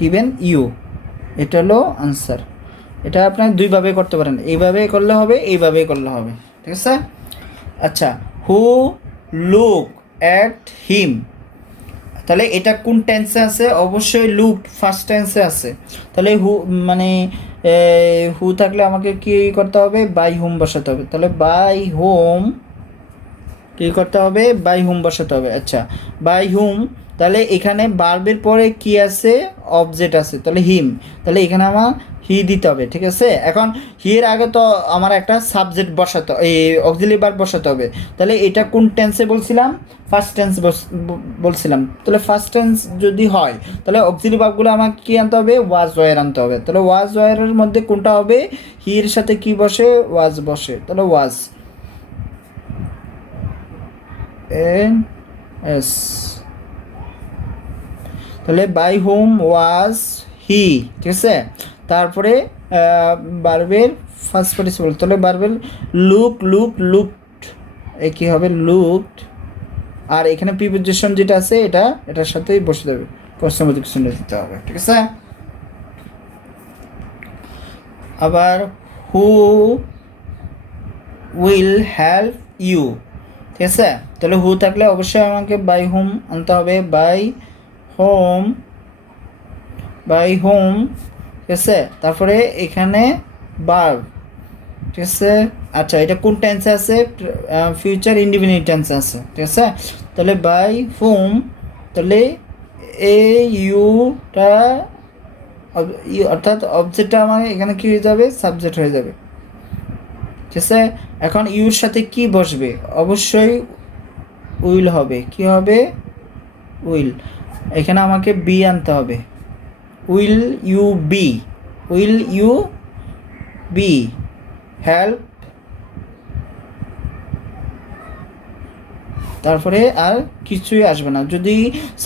given you, এটা হলো আনসার। এটা আপনার দুইভাবে করতে পারেন, এইভাবে করলে হবে, এইভাবে করলে হবে, ঠিক আছে। আচ্ছা, হু লুক অ্যাট হিম, তাহলে এটা কোন টেন্সে আছে, অবশ্যই লুক ফার্স্ট টেন্সে আছে, তাহলে হু মানে হু থাকলে আমাকে কি করতে হবে, বাই হোম বসাতে হবে, তাহলে বাই হোম কী করতে হবে, বাই হোম বসাতে হবে। আচ্ছা, বাই হোম, তাহলে এখানে বার্বের পরে কি আছে, অবজেক্ট আছে, তাহলে হিম, তাহলে এখানে আমার হি দিতে হবে, ঠিক আছে। এখন হির আগে তো আমার একটা সাবজেক্ট বসাতে, এই অক্সিলারি ভার্ব বসাতে হবে, তাহলে এটা কোন টেন্সে বলছিলাম, ফার্স্ট টেন্স বলছিলাম, তাহলে ফার্স্ট টেন্স যদি হয় তাহলে অক্সিলারি ভার্বগুলো আমাকে কী আনতে হবে, ওয়াজ ওয়ার আনতে হবে, তাহলে ওয়াজ ওয়ারের মধ্যে কোনটা হবে, হির সাথে কি বসে, ওয়াজ বসে, তাহলে ওয়াজ, এন এস, তাহলে বাই হোম ওয়াজ হি, ঠিক আছে। তারপরে বার্বের ফার্স্ট পার্টিসিপল, তাহলে ভার্বের লুকড এই কী হবে লুকড, আর এখানে প্রিপোজিশন যেটা আছে এটার সাথেই বসে যাবে, প্রশ্নবোধক চিহ্ন দিতে হবে, ঠিক আছে। আবার হু উইল হেল্প ইউ, ঠিক আছে। তাহলে হু থাকলে অবশ্যই আমাকে বাই হোম আনতে হবে, বাই হোম, ঠিক আছে। তারপরে এখানে ভার্ব, ঠিক আছে। আচ্ছা, এটা কোন টেন্সে আছে? ফিউচার ইনডিফিনিট টেন্সে আছে, ঠিক আছে। তাহলে বাই হোম, তাহলে এ ইউটা অর্থাৎ অবজেক্টটা আমার এখানে কী হয়ে যাবে? সাবজেক্ট হয়ে যাবে, ঠিক আছে। এখন ইউর সাথে কি বসবে? অবশ্যই উইল হবে। কি হবে? উইল। এখানে আমাকে বি আনতে হবে, উইল ইউ বি হেল্প, তারপরে আর কিছুই আসবে না। যদি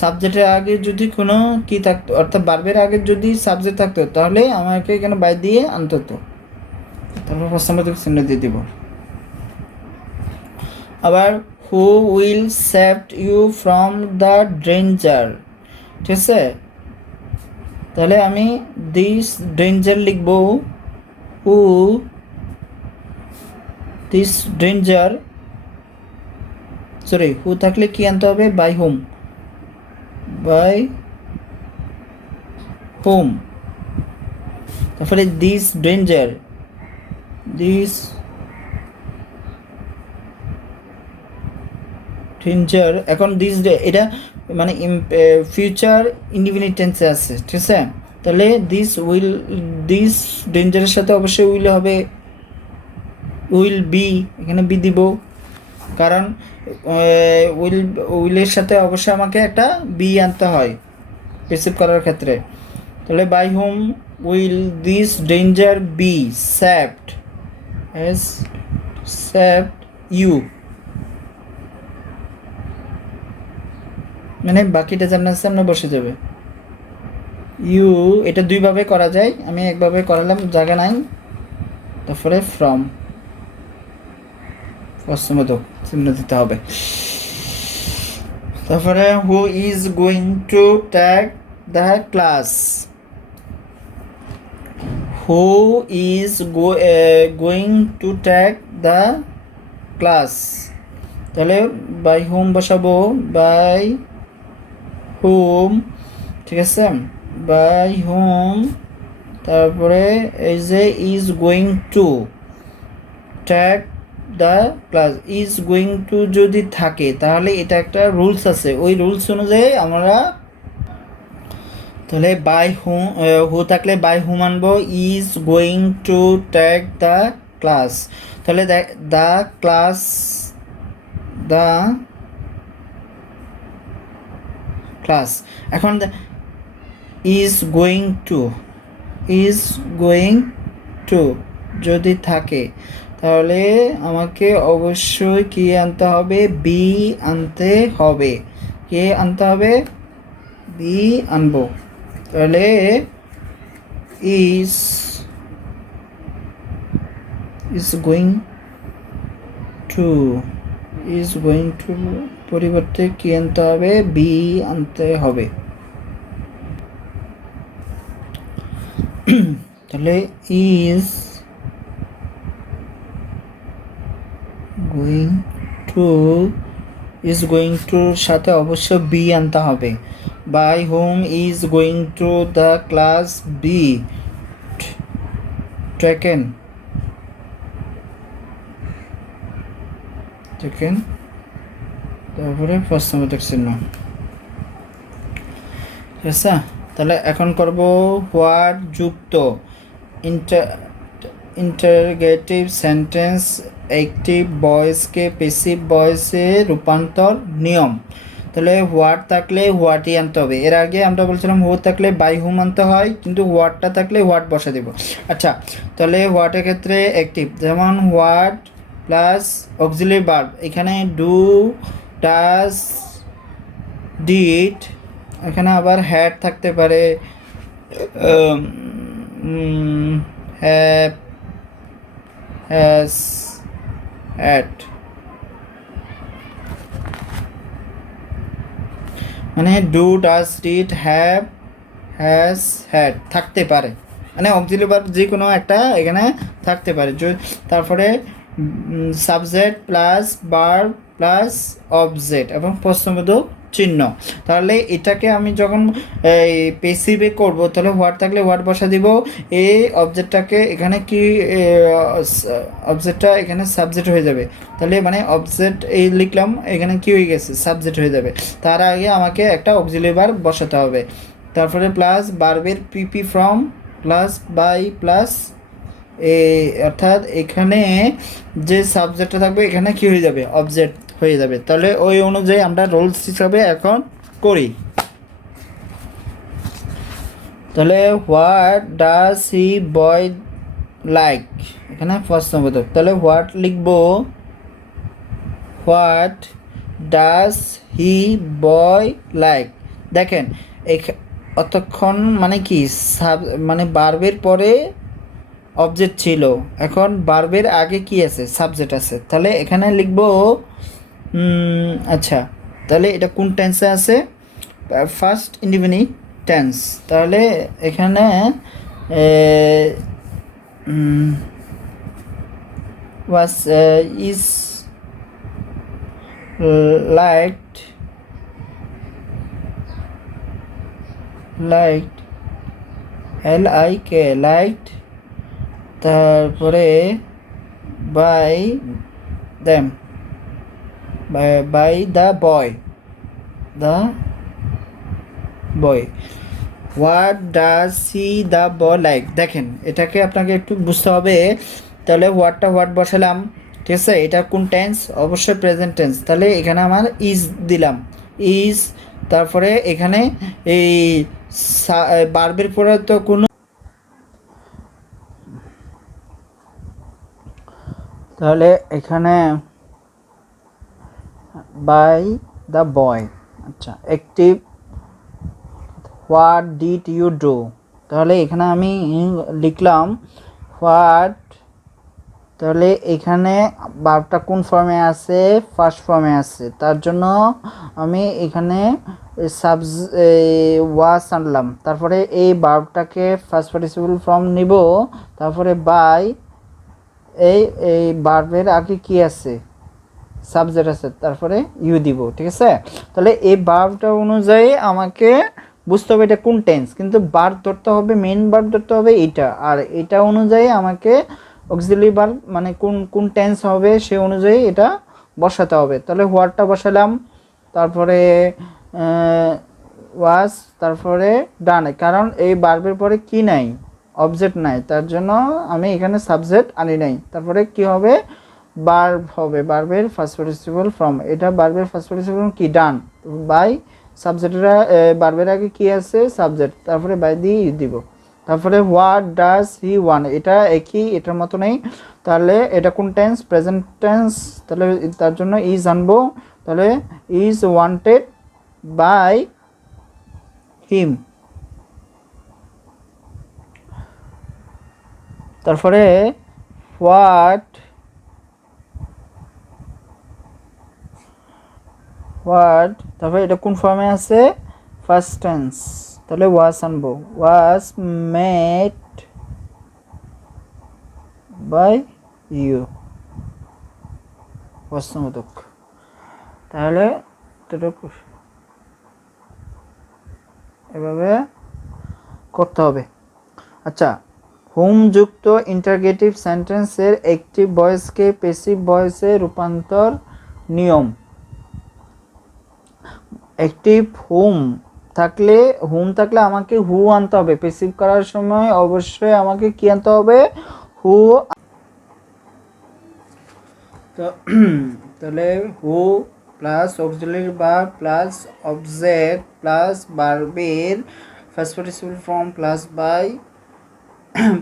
সাবজেক্টের আগে যদি কোনো কি থাকতো, অর্থাৎ ভার্বের আগে যদি সাবজেক্ট থাকতো, তাহলে আমাকে এখানে বাই দিয়ে আনতে হতো, তারপর প্রশ্নবোধক চিহ্ন দিয়ে দিব। আবার who will save you from the danger, ঠিক আছে। তাহলে আমি দিস ডেঞ্জার লিখব, who this danger, sorry who থাকলে কি আনতে হবে? বাই হোম, তারপরে দিস ডেঞ্জার, এখন দিস এটা মানে ফিউচার ইনডিফিনিট টেন্সে আছে, ঠিক আছে। তাহলে দিস ডেঞ্জারের সাথে অবশ্যই উইল হবে, উইল বি, এখানে বি দিব, কারণ উইলের সাথে অবশ্যই আমাকে একটা বি আনতে হয় রিসিভ করার ক্ষেত্রে। তাহলে by whom will this danger be saved, you, মানে বাকিটা জানার সামনে বসে যাবে ইউ। এটা দুইভাবে করা যায়, আমি একভাবে করালাম, জায়গা নাই। তারপরে ফ্রম, প্রশ্নবোধক চিহ্ন দিতে হবে। তারপরে who is going to take the class, who is going to take the class, তাহলে বাই হোম বসাবো, বাই হোম, ঠিক আছে, বাই হোম। তারপরে এই যে is going to take the class, is going to যদি থাকে তাহলে এটা একটা রুলস আছে, ওই রুলস অনুযায়ী আমরা, তাহলে বাই হু থাকলে বাই হোম আনবো, is going to take the class, তাহলে দ্য ক্লাস, এখন ইজ গোয়িং টু যদি থাকে তাহলে আমাকে অবশ্যই কি আনতে হবে? বি আনতে হবে। কে আনতে হবে? বি আনবো। তাহলে ইজ গোয়িং টু পরিবর্তে কি আনতে হবে? বি আনতে হবে। তাহলে ইজ গোয়িং টুর সাথে অবশ্য বি আনতে হবে। By whom is going to the class be taken, তারপরে প্রশ্নবোধক চিহ্ন, ঠিক আছে। তাহলে এখন করব হোয়াট যুক্ত ইন্টারগেটিভ সেন্টেন্স অ্যাক্টিভ ভয়েসকে প্যাসিভ ভয়েসে রূপান্তর নিয়ম। তাহলে হোয়াট থাকলে হোয়াটই আনতে হবে। এর আগে আমরা বলছিলাম হু থাকলে বাই হুম আনতে হয়, কিন্তু হোয়াটটা থাকলে হোয়াট বসা দেব। আচ্ছা, তাহলে হোয়াটের ক্ষেত্রে অ্যাক্টিভ, যেমন হোয়াট প্লাস অক্সিলারি ভার্ব, এখানে ডু, ডাজ, ডিড, এখানে আবার হ্যাড থাকতে পারে, হ্যাভ, হ্যাজ হ্যাড, মানে do does did have has had থাকতে পারে, মানে অক্সিলারি ভার্ব যে কোনো একটা এখানে থাকতে পারে। তারপরে subject plus verb plus object এবং প্রশ্নবোধক চিহ্ন। তাহলে এটাকে আমি যখন এই পেসিভে করব তাহলে হোয়াট থাকলে হোয়াট বসা দিব, এই অবজেক্টটাকে এখানে কি অবজেক্টটা এখানে সাবজেক্ট হয়ে যাবে। তাহলে মানে অবজেক্ট এই লিখলাম, এখানে কি হয়ে গেছে সাবজেক্ট হয়ে যাবে। তার আগে আমাকে একটা অক্সিলারি ভার্ব বসাতে হবে। তারপরে প্লাস ভার্বের পিপি ফ্রম প্লাস বাই প্লাস এ, অর্থাৎ এখানে যে সাবজেক্টটা থাকবে এখানে কি হয়ে যাবে অবজেক্ট হয়ে যাবে। তাহলে ওই অনুযায়ী আমরা রোলস হিসাবে এখন করি। তাহলে what does he boy like, এখানে প্রশ্নবোধক, তাহলে হোয়াট লিখবো, what does he boy like. দেখেন অতক্ষণ মানে কি মানে বার্বের পরে অবজেক্ট ছিল, এখন বার্বের আগে কি আছে সাবজেক্ট আছে। তাহলে এখানে লিখব আচ্ছা, তাহলে এটা কোন টেন্সে আছে, ফার্স্ট ইনডিফিনিট টেন্স। তাহলে এখানে was is liked liked LIK liked, তারপরে by them by the boy what does see the boy like. দেখেন এটাকে আপনাকে একটু বুঝতে হবে। তাহলে হোয়াট বসালাম, ঠিক আছে, এটা কোন টেন্স, অবশ্যই প্রেজেন্ট টেন্স। তাহলে এখানে আমার ইজ দিলাম, ইজ। তারপরে এখানে এই বার্বের পরে তো কোনো, তাহলে এখানে বাই দ্য বয়, আচ্ছা active what did you do. তাহলে এখানে আমি লিখলাম হোয়াট, তাহলে এখানে ভার্বটা কোন ফর্মে আছে, ফার্স্ট ফর্মে আছে, তার জন্য আমি এখানে ওয়াস আনলাম। তারপরে এই ভার্বটাকে ফার্স্ট পার্টিসিপল ফর্ম নিব, তারপরে বাই এই ভার্বের আগে কি আছে সাবজেক্ট আছে, তারপরে ইউ দিব, ঠিক আছে। তাহলে এই ভার্বটা অনুযায়ী আমাকে বুঝতে হবে এটা কোন টেন্স, কিন্তু ভার্ব ধরতে হবে, মেইন ভার্ব ধরতে হবে এটা, আর এটা অনুযায়ী আমাকে অক্সিলারি ভার্ব মানে কোন টেন্স হবে সে অনুযায়ী এটা বসাতে হবে। তাহলে হোয়াটটা বসালাম, তারপরে ওয়াজ, তারপরে ডান, কারণ এই ভার্বের পরে কি নাই অবজেক্ট নাই, তার জন্য আমি এখানে সাবজেক্ট আনি নাই। তারপরে কি হবে ভার্ব হবে, ভার্বের ফার্স্ট পার্টিসিপল ফর্ম, এটা ভার্বের ফার্স্ট পার্টিসিপল কি ডান, বাই সাবজেক্টের ভার্বের আগে কি আছে সাবজেক্ট, তারপরে বাই দিয়ে দিব। তারপরে হোয়াট ডাজ হি ওয়ান, এটা একই, এটার মতো নেই। তাহলে এটা কোন টেন্স, প্রেজেন্ট টেন্স, তাহলে তার জন্য ইজ আনবো। তাহলে ইজ ওয়ান্টেড বাই হিম। তারপরে হোয়াট তারপরে এটা কোন ফর্মে আছে ফার্স্ট টেন্স, তাহলে ওয়াজ আনবো, ওয়াজ মেড বাই ইউ প্রশ্নবোধক। তাহলে এভাবে করতে হবে। আচ্ছা, হুম যুক্ত ইন্টারগেটিভ সেন্টেন্সের অ্যাক্টিভ ভয়েসকে প্যাসিভ ভয়েসে রূপান্তর নিয়ম। অ্যাক্টিভ হুম থাকলে আমাকে হু আনতে হবে, প্যাসিভ করার সময় অবশ্যই আমাকে কি আনতে হবে, হু। তো তাহলে who plus auxiliary verb plus object plus ভার্বের first participle form plus by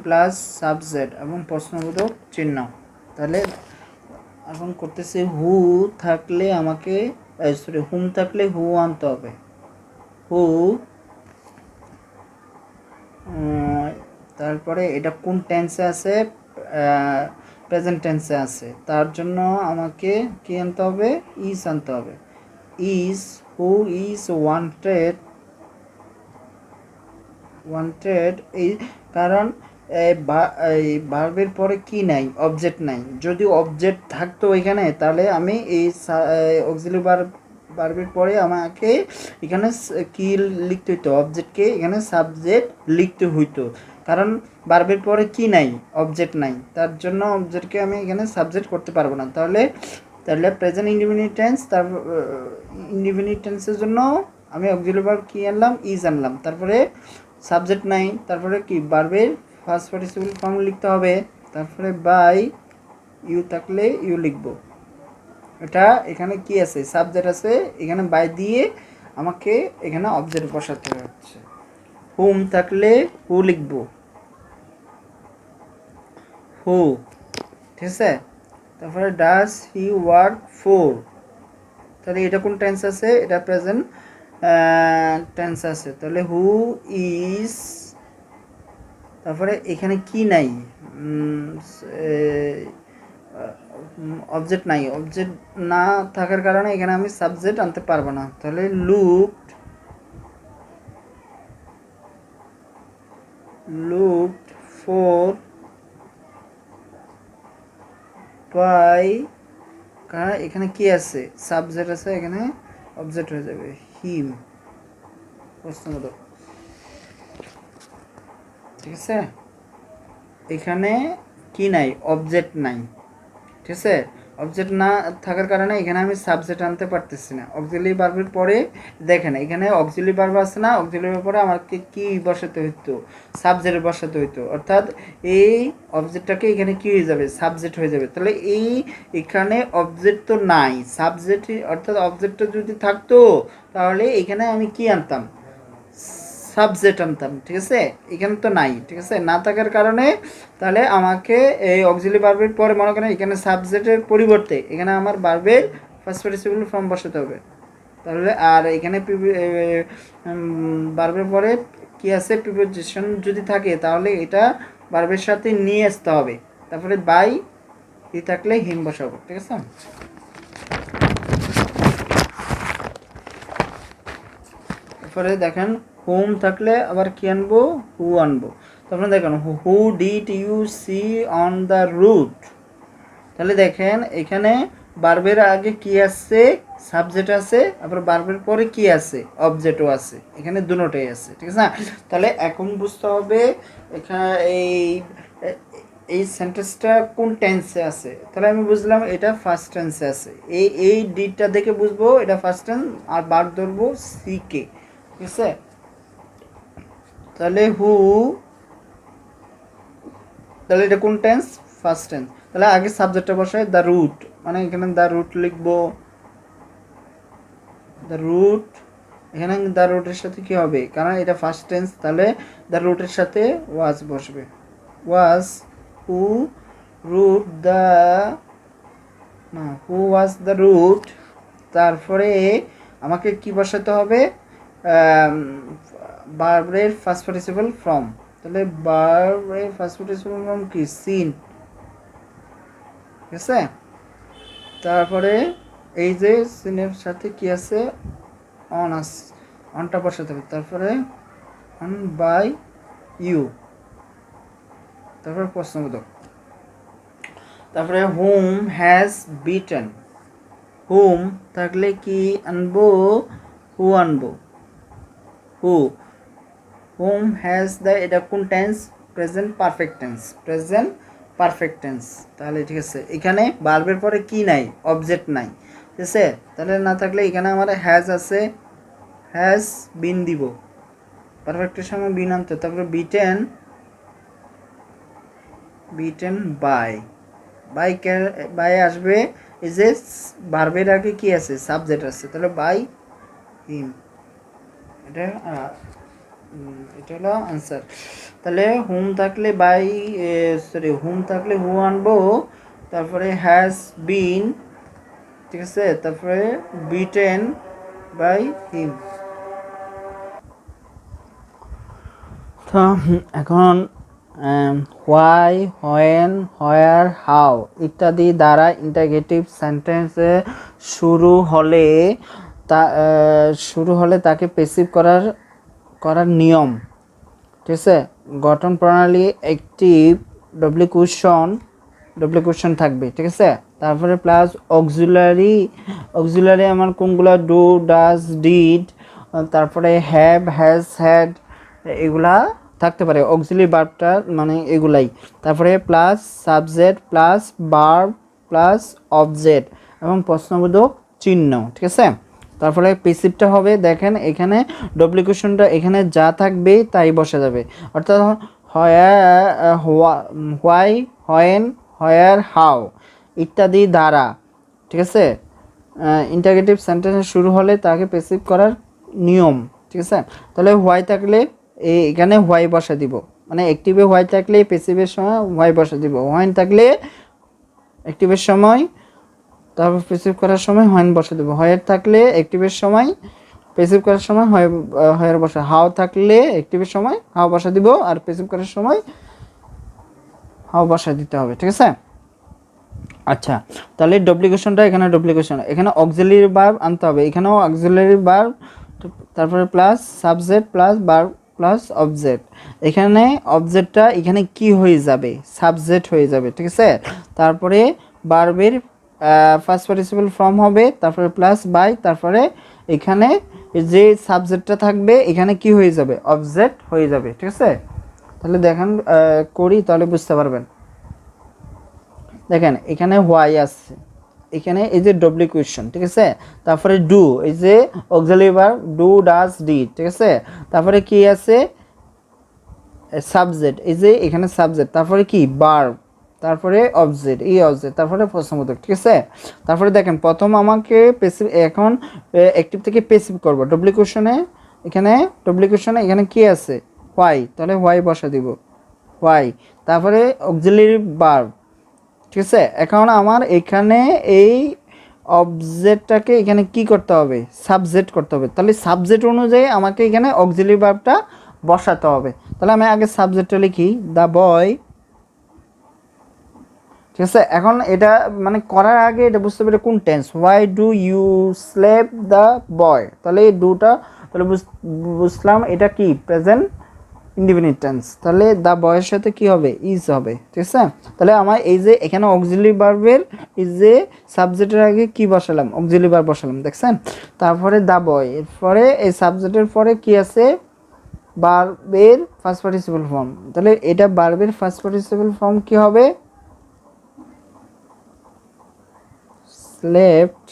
plus subject এবং প্রশ্নবোধক চিহ্ন। তাহলে এখন করতেছি হু থাকলে আমাকে সরি হুম থাকলে হু আনতে হবে, হু। তারপরে এটা কোন টেন্সে আছে, প্রেজেন্ট টেন্সে আছে, তার জন্য আমাকে কি আনতে হবে, ইজ আনতে হবে। Is, who is wanted, wanted এই, কারণ এই ভার্বের পরে কি নাই, অবজেক্ট নাই। যদি অবজেক্ট থাকতো এখানে তাহলে আমি এই অক্সিলারি ভার্বের পরে আমাকে এখানে কি লিখতে হইতো, অবজেক্টকে এখানে সাবজেক্ট লিখতে হইতো, কারণ ভার্বের পরে কি নাই, অবজেক্ট নাই, তার জন্য অবজেক্টকে আমি এখানে সাবজেক্ট করতে পারবো না। তাহলে তাহলে প্রেজেন্ট ইনডিফিনিট টেন্স, তার ইনডিফিনিট টেন্সের জন্য আমি অক্সিলারি ভার্ব কি আনলাম, ইজ আনলাম, তারপরে সাবজেক্ট নাই, তারপরে কি ভার্বের ফার্স্ট পার্টিসিপল ফর্ম লিখতে হবে, তারপরে বাই ইউ থাকলে ইউ লিখব। এটা এখানে কি আছে, সাবজেক্ট আছে, এখানে বাই দিয়ে আমাকে এখানে অবজেক্ট বসাতে হচ্ছে। হুম থাকলে হু লিখব, হু, ঠিক আছে। তারপরে ডাজ হি ওয়ার্ক ফর, তাহলে এটা কোন টেন্স আছে, এটা প্রেজেন্ট টেন্স আছে, তাহলে হু ইজ, তারপরে এখানে কি নাই, অবজেক্ট নাই, অবজেক্ট না থাকার কারণে এখানে আমি সাবজেক্ট আনতে পারবো না, তাহলে লুকড, লুকড ফর বাই, কারণ এখানে কি আছে, সাবজেক্ট আছে, এখানে অবজেক্ট হয়ে যাবে হিম, প্রশ্নবোধ, ঠিক আছে। এখানে কি নাই, অবজেক্ট নাই, ঠিক আছে। অবজেক্ট না থাকার কারণে এখানে আমি সাবজেক্ট আনতে পারতেছি না। অক্সিলারি ভার্বের পরে দেখেন এখানে অক্সিলারি ভার্ব আছে না, অক্সিলারি ভার্বের পরে আমাকে কি বসাতে হইতো, সাবজেক্ট বসাতে হইতো, অর্থাৎ এই অবজেক্টটাকে এখানে কি হয়ে যাবে, সাবজেক্ট হয়ে যাবে। তাহলে এই এখানে অবজেক্ট তো নাই, সাবজেক্ট, অর্থাৎ অবজেক্টটা যদি থাকতো তাহলে এখানে আমি কি আনতাম, সাবজেক্ট আনতাম, ঠিক আছে। এখানে তো নাই, ঠিক আছে, না থাকার কারণে তাহলে আমাকে এই অক্সিলারি ভার্বের পরে মনে করেন এখানে সাবজেক্টের পরিবর্তে এখানে আমার ভার্বের ফার্স্ট পার্টিসিপল ফর্ম বসাতে হবে। তাহলে আর এখানে ভার্বের পরে কি আছে, প্রিপোজিশন যদি থাকে তাহলে এটা ভার্বের সাথে নিয়ে আসতে হবে, তারপরে বাই ই থাকলে হিম বসাবো, ঠিক আছে। তারপরে দেখেন হোম থাকলে আবার কি আনবো, হু আনবো। তারপরে দেখেন who did you see on the route, তাহলে দেখেন এখানে ভার্বের আগে কি আছে, সাবজেক্ট আছে, আবার ভার্বের পরে কি আছে, অবজেক্টও আছে, এখানে দুটোটাই আছে, ঠিক আছে না। তাহলে এখন বুঝতে হবে এখানে এই সেন্টেন্সটা কোন টেন্সে আছে। তাহলে আমি বুঝলাম এটা ফার্স্ট টেন্সে আছে, এই ডিডটা দেখে বুঝবো এটা ফার্স্ট টেন্স, আর বার ধরবো সি কে, ঠিক আছে। তাহলে হু, তাহলে এটা কোন টেন্স, ফার্স্ট টেন্স। তাহলে আগে সাবজেক্টটা বসায় দ্য রুট, মানে এখানে দ্য রুট লিখবো, দ্য রুট, এখানে দ্য রুটের সাথে কি হবে, কারণ এটা ফার্স্ট টেন্স, তাহলে দ্য রুটের সাথে ওয়াজ বসবে, ওয়াজ, হু রুট দ্য, না হু ওয়াজ দ্য রুট, তারপরে আমাকে কি বসাতে হবে, ভার্বের ফার্স্ট পার্টিসিপল ফর্ম, তাহলে ভার্বের ফার্স্ট পার্টিসিপল ফর্ম কি, সিন, ঠিক আছে। তারপরে এই যে সিনের সাথে কি আছে, অন আছে, অনটা বসাতে হবে, তারপরে অন বাই ইউ, তারপরে প্রশ্নবোধক, তারপরে হুম হ্যাজ বিটেন, হুম থাকলে কি আনবো, হু আনবো, হু, হুম হ্যাজ দ্য, এটা কোন tense, present perfect tense, present perfect tense. তাহলে ঠিক আছে, এখানে ভার্বের পরে কি নাই, অবজেক্ট নাই, ঠিক আছে। তাহলে না থাকলে এখানে আমার হ্যাজ আছে, হ্যাজ বিন দিব, পারফেক্টের সঙ্গে বিন আনতে, তারপরে বিটেন, বিটেন বাই, বাই আসবে, এই যে ভার্বের আগে কি আছে, সাবজেক্ট আছে, তাহলে বাই হিম, এটা এটা হলো আনসার। তাহলে হুম থাকলে বাই, সরি হুম থাকলে হু আনবো, তারপরে হ্যাজ বিন, ঠিক আছে, তারপরে বিটেন বাই হিম। তো এখন হোয়াই, হোয়েন, হোয়ার, হাউ ইত্যাদি দ্বারা ইন্টারগেটিভ সেন্টেন্সে শুরু হলে তাকে পেসিভ করার নিয়ম, ঠিক আছে। গঠন প্রণালী অ্যাক্টিভ ডব্লিউ কোশ্চন থাকবে, ঠিক আছে। তারপরে প্লাস অক্সিলারি আমার কোনগুলা, ডু, ডাজ, ডিড, তারপরে হ্যাভ, হ্যাজ, হ্যাড, এগুলা থাকতে পারে অক্সিলারি ভার্বটা, মানে এগুলাই। তারপরে plus subject plus verb plus object এবং প্রশ্নবোধক চিহ্ন, ঠিক আছে। তারপরে পেসিভটা হবে, দেখেন এখানে ডব্লিকেশনটা এখানে যা থাকবে তাই বসে যাবে, অর্থাৎ হোয়াই, হোয়েন, হোয়ার, হাউ ইত্যাদি দ্বারা, ঠিক আছে। ইন্টারগেটিভ সেন্টেন্স শুরু হলে তাকে পেসিভ করার নিয়ম, ঠিক আছে। তাহলে হোয়াই থাকলে এখানে হোয়াই বসা দিব, মানে অ্যাক্টিভে হোয়াই থাকলে পেসিভের সময় হোয়াই বসা দিব, হোয়েন থাকলে অ্যাক্টিভের সময়, তারপর পেসিভ করার সময় হোয়েন বসা দেবো, হয়ের থাকলে অ্যাক্টিভের সময়, পেসিভ করার সময় হয়ের বসা, হাও থাকলে অ্যাক্টিভের সময় হাও বসা দিব, আর পেসিভ করার সময় হাও বসা দিতে হবে, ঠিক আছে। আচ্ছা, তাহলে ডব্লিকেশনটা এখানে অক্সিলারি ভার্ব আনতে হবে, এখানেও অক্সিলারি ভার্ব, তারপরে plus subject plus verb plus object. এখানে অবজেক্টটা এখানে কি হয়ে যাবে, সাবজেক্ট হয়ে যাবে, ঠিক আছে। তারপরে ভার্বের ফার্স্ট পার্টিসিপল ফর্ম হবে, তারপরে প্লাস বাই, তারপরে এখানে যে সাবজেক্টটা থাকবে এখানে কি হয়ে যাবে, অবজেক্ট হয়ে যাবে, ঠিক আছে। তাহলে দেখেন করি, তাহলে বুঝতে পারবেন। দেখেন এখানে হোয়াই আছে, এখানে এই যে ডব্লিউ কোয়েশ্চন, ঠিক আছে। তারপরে ডু, এই যে auxiliary verb do, does, did, ঠিক আছে। তারপরে কি আছে, সাবজেক্ট, এই যে এখানে সাবজেক্ট, তারপরে কি ভার্ব, তারপরে অবজেক্ট, এই অবজেক্ট, তারপরে প্রশ্নবোধক, ঠিক আছে। তারপরে দেখেন প্রথম আমাকে পেসিভ, এখন অ্যাক্টিভ থেকে পেসিভ করব, ডব্লিউ কোয়েশ্চনে এখানে কি আছে, হোয়াই, তাহলে হোয়াই বসা দিব, হোয়াই। তারপরে অক্সিলারি ভার্ব, ঠিক আছে। এখন আমার এখানে এই অবজেক্টটাকে এখানে কি করতে হবে, সাবজেক্ট করতে হবে, তাহলে সাবজেক্ট অনুযায়ী আমাকে এখানে অক্সিলারি ভার্বটা বসাতে হবে। তাহলে আমি আগে সাবজেক্টটা লিখি, দ্য বয়, ঠিক আছে। এখন এটা মানে করার আগে এটা বুঝতে পারি কোন tense, why do you slap the boy, তাহলে এই ডুটা, তাহলে বুঝলাম এটা কি প্রেজেন্ট ইনডিফিনিট টেন্স, তাহলে দ্য বয়ের সাথে কি হবে, ইজ হবে, ঠিক আছে। তাহলে আমার এই যে এখানে অক্সিলারি ভার্বের এই যে সাবজেক্টের আগে কি বসালাম, অক্সিলারি ভার্ব বসালাম, দেখছেন। তারপরে দ্য বয়, এরপরে এই সাবজেক্টের পরে কি আছে, ভার্বের ফার্স্ট পার্টিসিপল ফর্ম, তাহলে এটা ভার্বের ফার্স্ট পার্টিসিপল ফর্ম কি হবে, স্লেপ্ট,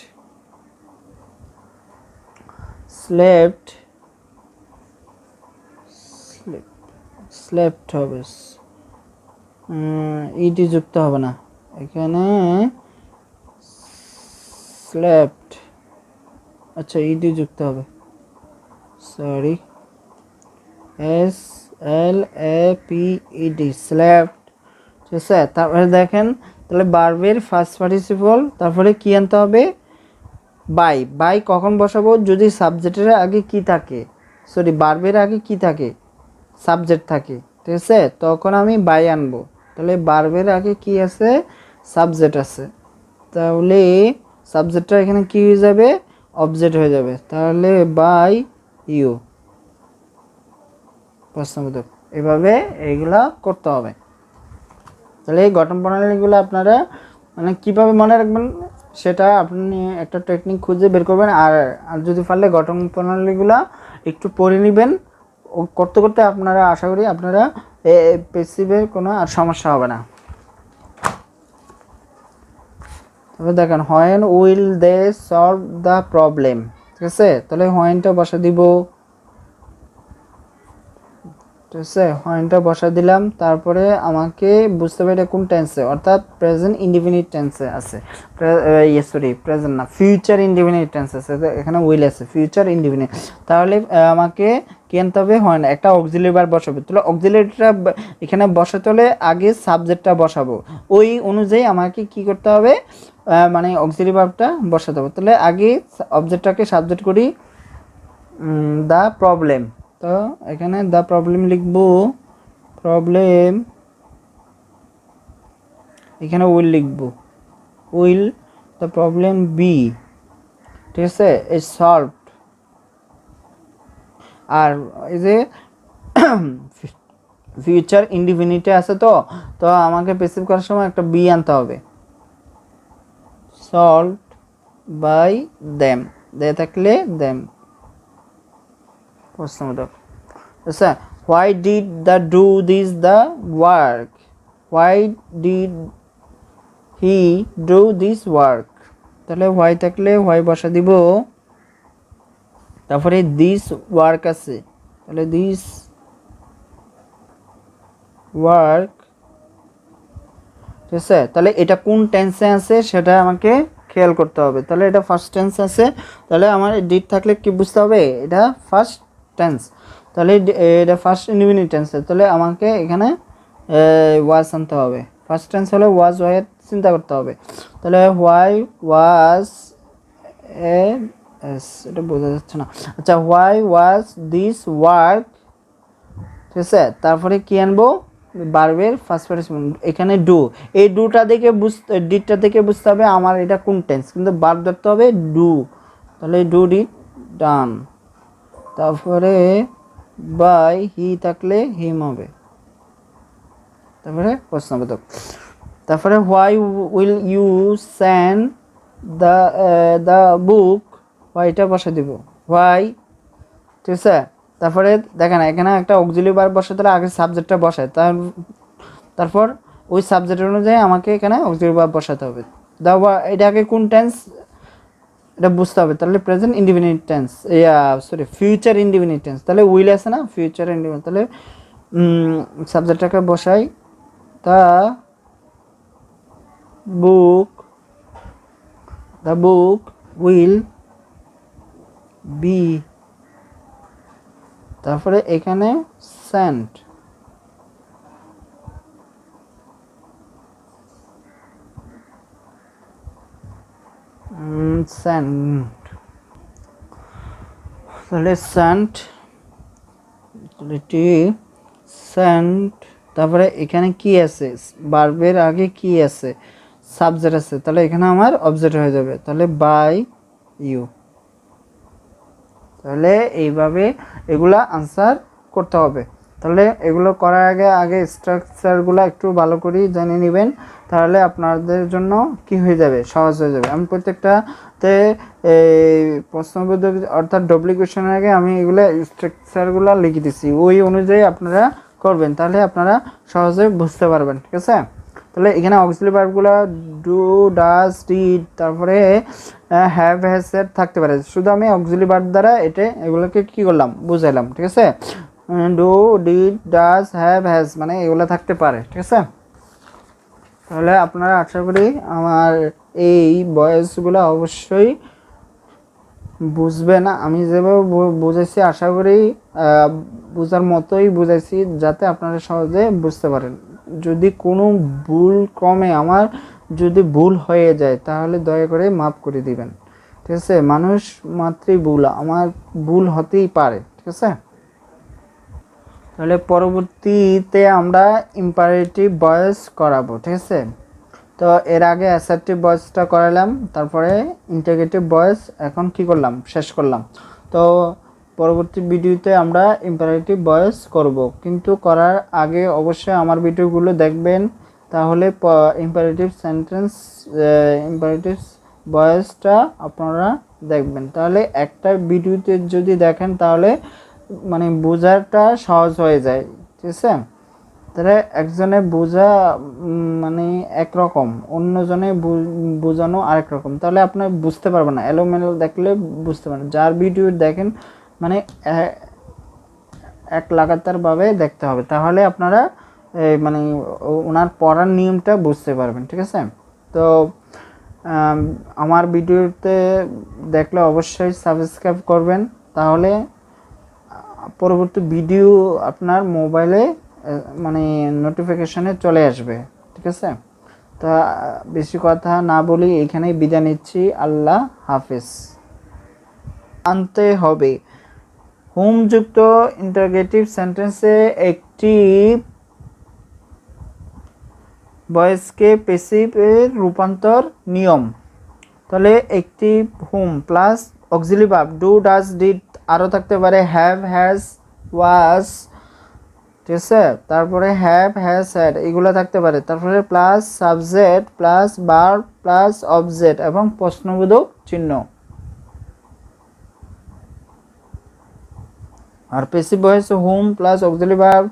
স্লেপ্ট হবে, ইডি যুক্ত হবে না এখানে, স্লেপ্ট, আচ্ছা ইডি যুক্ত হবে, সরি, SLAPED, স্লেপ্ট, ঠিক আছে। তারপরে দেখেন তাহলে ভার্বের ফার্স্ট পার্টিসিপল, তারপরে কি আনতে হবে, বাই কখন বসাবো, যদি সাবজেক্টের আগে কি থাকে, সরি ভার্বের আগে কি থাকে, সাবজেক্ট থাকে, ঠিক আছে, তখন আমি বাই আনবো। তাহলে ভার্বের আগে কি আছে, সাবজেক্ট আছে, তাহলে সাবজেক্টটা এখানে কি হয়ে যাবে, অবজেক্ট হয়ে যাবে, তাহলে বাই ইউ, প্রশ্নবোধক। এভাবে এইগুলা করতে হবে। তাহলে এই গঠন প্রণালীগুলো আপনারা মানে কীভাবে মনে রাখবেন সেটা আপনি একটা টেকনিক খুঁজে বের করবেন, আর যদি পারলে গঠন প্রণালীগুলো একটু পড়ে নেবেন, করতে করতে আপনারা আশা করি আপনারা পেসিভের কোনো আর সমস্যা হবে না। তবে দেখেন when will they solve the problem, ঠিক আছে। তাহলে হোয়েনটা বসা দিব, ঠিক আছে, হোয়েনটা বসা দিলাম। তারপরে আমাকে বুঝতে হবে এটা কোন টেন্সে, অর্থাৎ প্রেজেন্ট ইনডিফিনিট টেন্সে আছে, সরি প্রেজেন্ট না, ফিউচার ইনডিফিনিট টেন্স আছে, এখানে উইল আছে, ফিউচার ইনডিফিনিট। তাহলে আমাকে কি আনতে হবে, হয় না একটা অক্সিলারি ভার্ব বসাবে, তাহলে অক্সিলারিটা এখানে বসাতে হলে আগে সাবজেক্টটা বসাবো, ওই অনুযায়ী আমাকে কি করতে হবে, মানে অক্সিলারি ভার্বটা বসাতে হবে। তাহলে আগে অবজেক্টটাকে সাবজেক্ট করি, দ্য প্রবলেম, তো এখানে দ্য প্রবলেম লিখবো, প্রবলেম, এখানে উইল লিখব, উইল দ্য প্রবলেম বি, ঠিক আছে, ইজ সলভড। আর এই যে ফিউচার ইনডিফিনিটে আছে, তো তো আমাকে প্যাসিভ করার সময় একটা বি আনতে হবে। সলভড বাই দেম, দে থাকলে দেম, প্রশ্নবোধক। আচ্ছা, why did the do this the work, why did he do this work, তাহলে হোয়াই থাকলে হোয়াই বসা দিব, তারপরে দিস ওয়ার্ক আছে, তাহলে দিস ওয়ার্ক, ঠিক আছে। তাহলে এটা কোন টেন্সে আছে সেটা আমাকে খেয়াল করতে হবে। তাহলে এটা ফার্স্ট টেন্স আছে, তাহলে আমার ডিড থাকলে কি বুঝতে হবে, এটা ফার্স্ট টেন্স। তাহলে এটা ফার্স্ট ইনডিফিনিট টেন্স, তাহলে আমাকে এখানে ওয়াজ আনতে হবে। ফার্স্ট টেন্স হলে ওয়াজ ওয়াইয়ের চিন্তা করতে হবে। তাহলে হোয়াই ওয়াজ এ এস, এটা বোঝা যাচ্ছে না। আচ্ছা, হোয়াই ওয়াজ দিস ওয়ার্ক, ঠিক আছে। তারপরে কি আনবো, ভার্বের ফার্স্ট পার্টিসিপল, এখানে ডু, এই ডুটা দেখে বুঝতে, ডিডটা দেখে বুঝতে হবে আমার এটা কোন টেন্স, কিন্তু ভার্ব ধরতে হবে ডু, তাহলে ডু ডিড ডান, তারপরে বাই হি থাকলে হিম হবে, তারপরে প্রশ্নবোধক। তারপরে why will you send the the book, হোয়াইটা বসে দিব, হোয়াই, ঠিক আছে। তারপরে দেখেন এখানে একটা অক্সিলিয়ারি ভার্ব বসাতে হলে আগে সাবজেক্টটা বসায়, তারপর ওই সাবজেক্ট অনুযায়ী আমাকে এখানে অক্সিলিয়ারি ভার্ব বসাতে হবে। এটাকে কোন টেন্স এটা বুঝতে হবে, তাহলে present indefinite tense, sorry future indefinite tense, তাহলে উইল আছে না, ফিউচার ইনডিফিনিট, তাহলে সাবজেক্টটাকে বসাই, the book, the book will be, তারপরে এখানে সেন্ট, সেন্ট, তাহলে সেন্ট, সেন্ট, তারপরে এখানে কি আছে, ভার্বের আগে কি আছে, সাবজেক্ট আছে, তাহলে এখানে আমার অবজেক্ট হয়ে যাবে, তাহলে বাই ইউ। তাহলে এইভাবে এগুলা আনসার করতে হবে। তাহলে এগুলো করার আগে আগে স্ট্রাকচারগুলো একটু ভালো করে জেনে নেবেন, তাহলে আপনাদের জন্য কি হয়ে যাবে, সহজ হয়ে যাবে। আমি প্রত্যেকটাতে এই প্রশ্নবোধক অর্থাৎ ডব্লিউ কোয়েশনের আগে আমি এগুলো স্ট্রাকচারগুলো লিখে দিচ্ছি, ওই অনুযায়ী আপনারা করবেন, তাহলে আপনারা সহজে বুঝতে পারবেন, ঠিক আছে। তাহলে এখানে অক্সিলারি ভার্বগুলো ডু, ডাজ, ডিড, তারপরে হ্যাভ, হ্যাজ, সেড থাকতে পারে। শুধু আমি অক্সিলারি ভার্ব দ্বারা এগুলোকে কি করলাম, বুঝাইলাম, ঠিক আছে। Do, did, does, have, has মানে এগুলো থাকতে পারে, ঠিক আছে। তাহলে আপনারা আশা করি আমার এই ভয়েসগুলো অবশ্যই বুঝবেন, আমি যেভাবে বুঝাইছি আশা করি বোঝার মতোই বুঝাইছি, যাতে আপনারা সহজে বুঝতে পারেন। যদি কোনো ভুল ক্রমে আমার যদি ভুল হয়ে যায় তাহলে দয়া করে মাফ করে দিবেন, ঠিক আছে। মানুষ মাত্রই ভুল, আমার ভুল হতেই পারে, ঠিক আছে। তাহলে পরবর্তীতে আমরা ইম্পারেটিভ ভয়েস করাবো, ঠিক আছে। তো এর আগে অ্যাসার্টিভ ভয়েসটা করালাম, তারপরে ইন্টিগ্রেটিভ ভয়েস এখন কি করলাম, শেষ করলাম। তো পরবর্তী ভিডিওতে আমরা ইম্পারেটিভ ভয়েস করব, কিন্তু করার আগে অবশ্যই আমার ভিডিওগুলো দেখবেন, তাহলে ইম্পারেটিভ সেন্টেন্স, ইম্পারেটিভ ভয়েসটা আপনারা দেখবেন। তাহলে একটা ভিডিওতে যদি দেখেন তাহলে মানে বোঝাটা সহজ হয়ে যায়, ঠিক আছে। তাহলে একজনে বোঝা মানে একরকম, অন্যজনে বোঝানো আরেক রকম, তাহলে আপনার বুঝতে পারবেন না, এলোমেলো দেখলে বুঝতে পারবেন। যার ভিডিও দেখেন মানে এক লাগাতারভাবে দেখতে হবে, তাহলে আপনারা মানে ওনার পড়ার নিয়মটা বুঝতে পারবেন, ঠিক আছে। তো আমার ভিডিওতে দেখলে অবশ্যই সাবস্ক্রাইব করবেন, তাহলে পরবর্তী ভিডিও আপনার মোবাইলে মানে নোটিফিকেশনে চলে আসবে, ঠিক আছে। তা বেশি কথা না বলি এখানেই বিদায় নিচ্ছি, আল্লাহ হাফেজ। আনতে হবে হোমযুক্ত ইন্টারগেটিভ সেন্টেন্সে একটি ভয়েসকে পেসিভে রূপান্তর নিয়ম, তাহলে একটি whom plus auxiliary verb do does did, আরও থাকতে পারে হ্যাভ হ্যাজ ওয়াজ, ঠিক আছে, তারপরে হ্যাভ হ্যাজ হ্যাড, এগুলো থাকতে পারে, তারপরে plus subject plus verb plus object এবং প্রশ্নবোধক চিহ্ন। আর পেসিভ ভয়েস হুম প্লাস অক্সিলারি ভার্ব